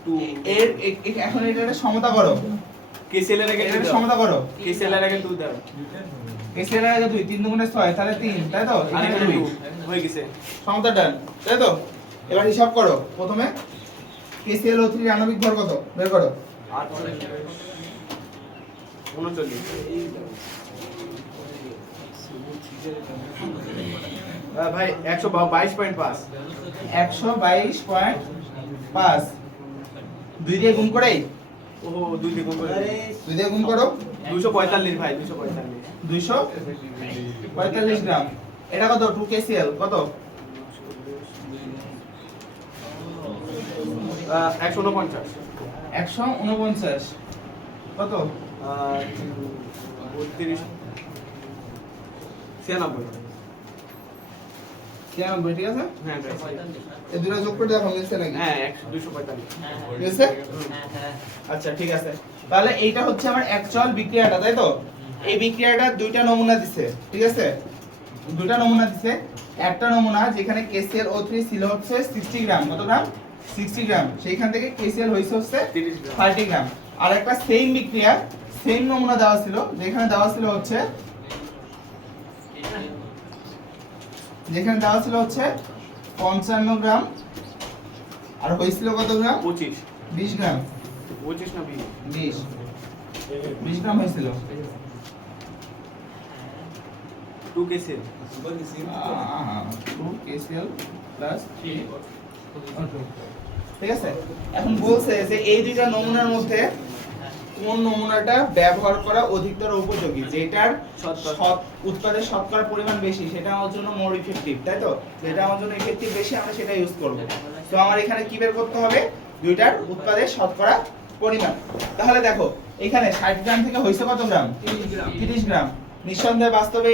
2 এর এখন এটার সমতা করো KCl এর আগে এটার সমতা করো KCl এর আগে 2 দাও KCl এর আগে 2 3 দুগুণে 6 তাহলে 3 তাই তো আর এখানে এখানে 2 2 হয়ে গেছে সমতা ডান তাই তো এবার হিসাব করো প্রথমে KClO3 এর আণবিক ভর কত বের করো 39 ভাই 122.5 122.5 2 দিয়ে গুণ করেই ওহো 2 দিয়ে গুণ করে 2 দিয়ে গুণ করো 245 ভাই 245 245 গ্রাম এটা কত 2 KCl কত 149 149 কত 32 96 96 ঠিক আছে হ্যাঁ এই দুটো যোগ করে দেখো মিলছে নাকি হ্যাঁ 245 মিলছে হ্যাঁ আচ্ছা ঠিক আছে তাহলে এইটা হচ্ছে আমার অ্যাকচুয়াল বিক্রিয়াটা তাই তো এই বিক্রিয়াটা দুইটা নমুনা দিছে ঠিক আছে দুইটা নমুনা দিছে একটা নমুনা যেখানে KClO3 ছিল হচ্ছে 60 গ্রাম কত গ্রাম 60 গ্রাম সেইখান থেকে KCl হইছে হচ্ছে 30 গ্রাম 30 গ্রাম আর একটা সেম বিক্রিয়া সেম নমুনা দেওয়া ছিল যেখানে দেওয়া ছিল হচ্ছে 55 গ্রাম আর হইছিল কত গ্রাম 25 20 গ্রাম 25 না 20 গ্রাম হয়েছিল 2 KCl 2 KCl প্লাস 3 ঠিক আছে এখন বলছে যে এই দুইটা নমুনার মধ্যে কোন নমুনাটা ব্যবহার করা অধিকতর উপযোগী যেটার উৎপাদের শতকরা পরিমাণ বেশি সেটা আমার জন্য মোর ইফেক্টিভ তাই তো যেটা আমার জন্য ইফেক্টিভ বেশি আমরা সেটা ইউজ করব তো আমার এখানে কি বের করতে হবে দুইটার উৎপাদের শতকরা পরিমাণ তাহলে দেখো এখানে 60 গ্রাম থেকে হইছে কত গ্রাম 30 গ্রাম নিঃসন্দেহে বাস্তবে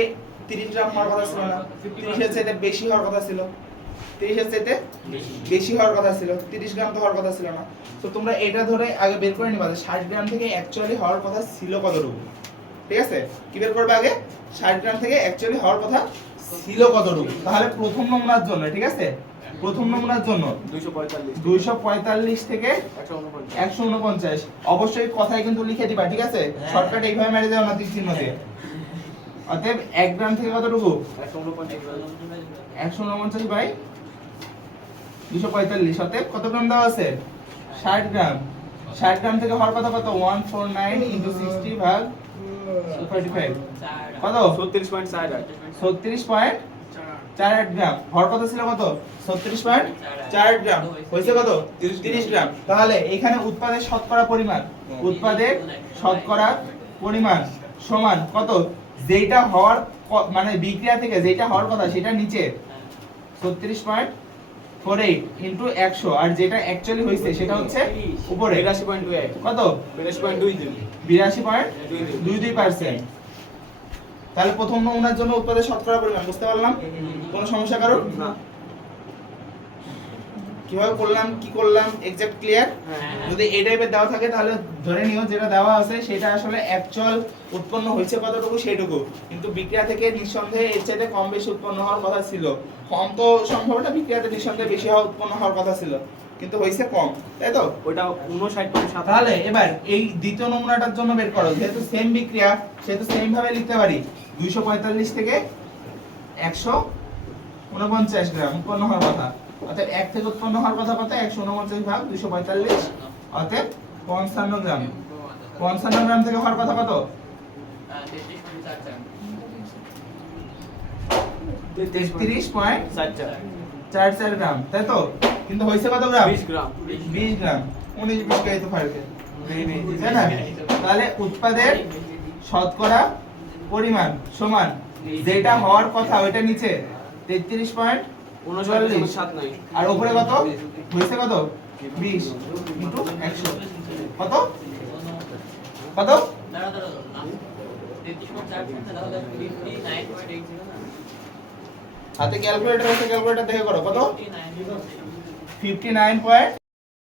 30 গ্রাম হওয়ার কথা ছিল না 30 এর চাইতে বেশি হওয়ার কথা ছিল 30 এর চাইতে বেশি হওয়ার কথা ছিল 30 গ্রাম তো হওয়ার কথা ছিল না তো তোমরা এটা ধরে আগে বের করে নিবা যে 60 গ্রাম থেকে অ্যাকচুয়ালি হওয়ার কথা ছিল কতটুকু ঠিক আছে কি বের করবে আগে 60 গ্রাম থেকে অ্যাকচুয়ালি হওয়ার কথা ছিল কতটুকু তাহলে প্রথম নমুনার জন্য ঠিক আছে প্রথম নমুনার জন্য 245 থেকে 149 অবশ্যই কথাই কিন্তু লিখে দিবা ঠিক আছে শর্টকাট এইভাবে মেরে যাও না তীর চিহ্ন দিয়ে অতএব 1 গ্রাম থেকে কতটুকু 149 বাই 245 অতএব কত গ্রাম দেওয়া আছে 60 গ্রাম 60 গ্রাম থেকে হওয়ার কথা কত 149 ইনটু 60 ভাগ 45 কত 36.48 গ্রাম হওয়ার কথা ছিল কত 36.48 গ্রাম হইছে কত 30 গ্রাম তাহলে এখানে উৎপাদের শতকরা পরিমাণ উৎপাদের শতকরা পরিমাণ সমান কত যেটা হওয়ার মানে বিক্রিয়া থেকে যেটা হওয়ার কথা সেটা নিচে 36.48 ইনটু 100 আর যেটা অ্যাকচুয়ালি হইছে সেটা হচ্ছে উপরে 82.28 কত 82.22% তাহলে প্রথম নমুনার জন্য উৎপাদের শতকরা পরিমাণ বুঝতে পারলাম কোনো সমস্যা কারণ না কিভাবে করলাম কি করলাম এক্সাক্ট ক্লিয়ার যদি এই টাইপের দেওয়া থাকে তাহলে ধরে নিও যেটা দেওয়া আছে সেটা আসলে অ্যাকচুয়াল উৎপন্ন হয়েছে কতটুকু সেইটুকু কিন্তু বিক্রিয়া থেকে নিঃসন্দেহে এর চাইতে কম বেশি উৎপন্ন হওয়ার কথা ছিল কম তো সম্ভবত বিক্রিয়াতে নিঃসন্দেহে বেশি হওয়া উৎপন্ন হওয়ার কথা ছিল কিন্তু হইছে কম তাই তো ওটা 59.7 তাহলে এবার এই দ্বিতীয় নমুনাটার জন্য বের করো যেহেতু সেম বিক্রিয়া সেহেতু সেম ভাবে লিখতে পারি 245 থেকে 149 গ্রাম উৎপন্ন হওয়ার কথা অতএব 1 থেকে উৎপন্ন হওয়ার কথা কত 149 ভাগ 245 অতএব 55 গ্রাম 55 গ্রাম থেকে হওয়ার কথা কত 33.44 গ্রাম তাই তো কিন্তু হইছে কত গ্রাম 20 গ্রাম 20 গ্রাম 19 20 গাই তো ফারকে নেই তাই না তাহলে উৎপাদের শতকরা পরিমাণ সমান যেটা হওয়ার কথা ওইটা নিচে 33.39 আর উপরে কত হইছে কত 20 ইনটু 100 কত কত হাতে ক্যালকুলেটর আছে ক্যালকুলেটর দেখে করো কত 59.8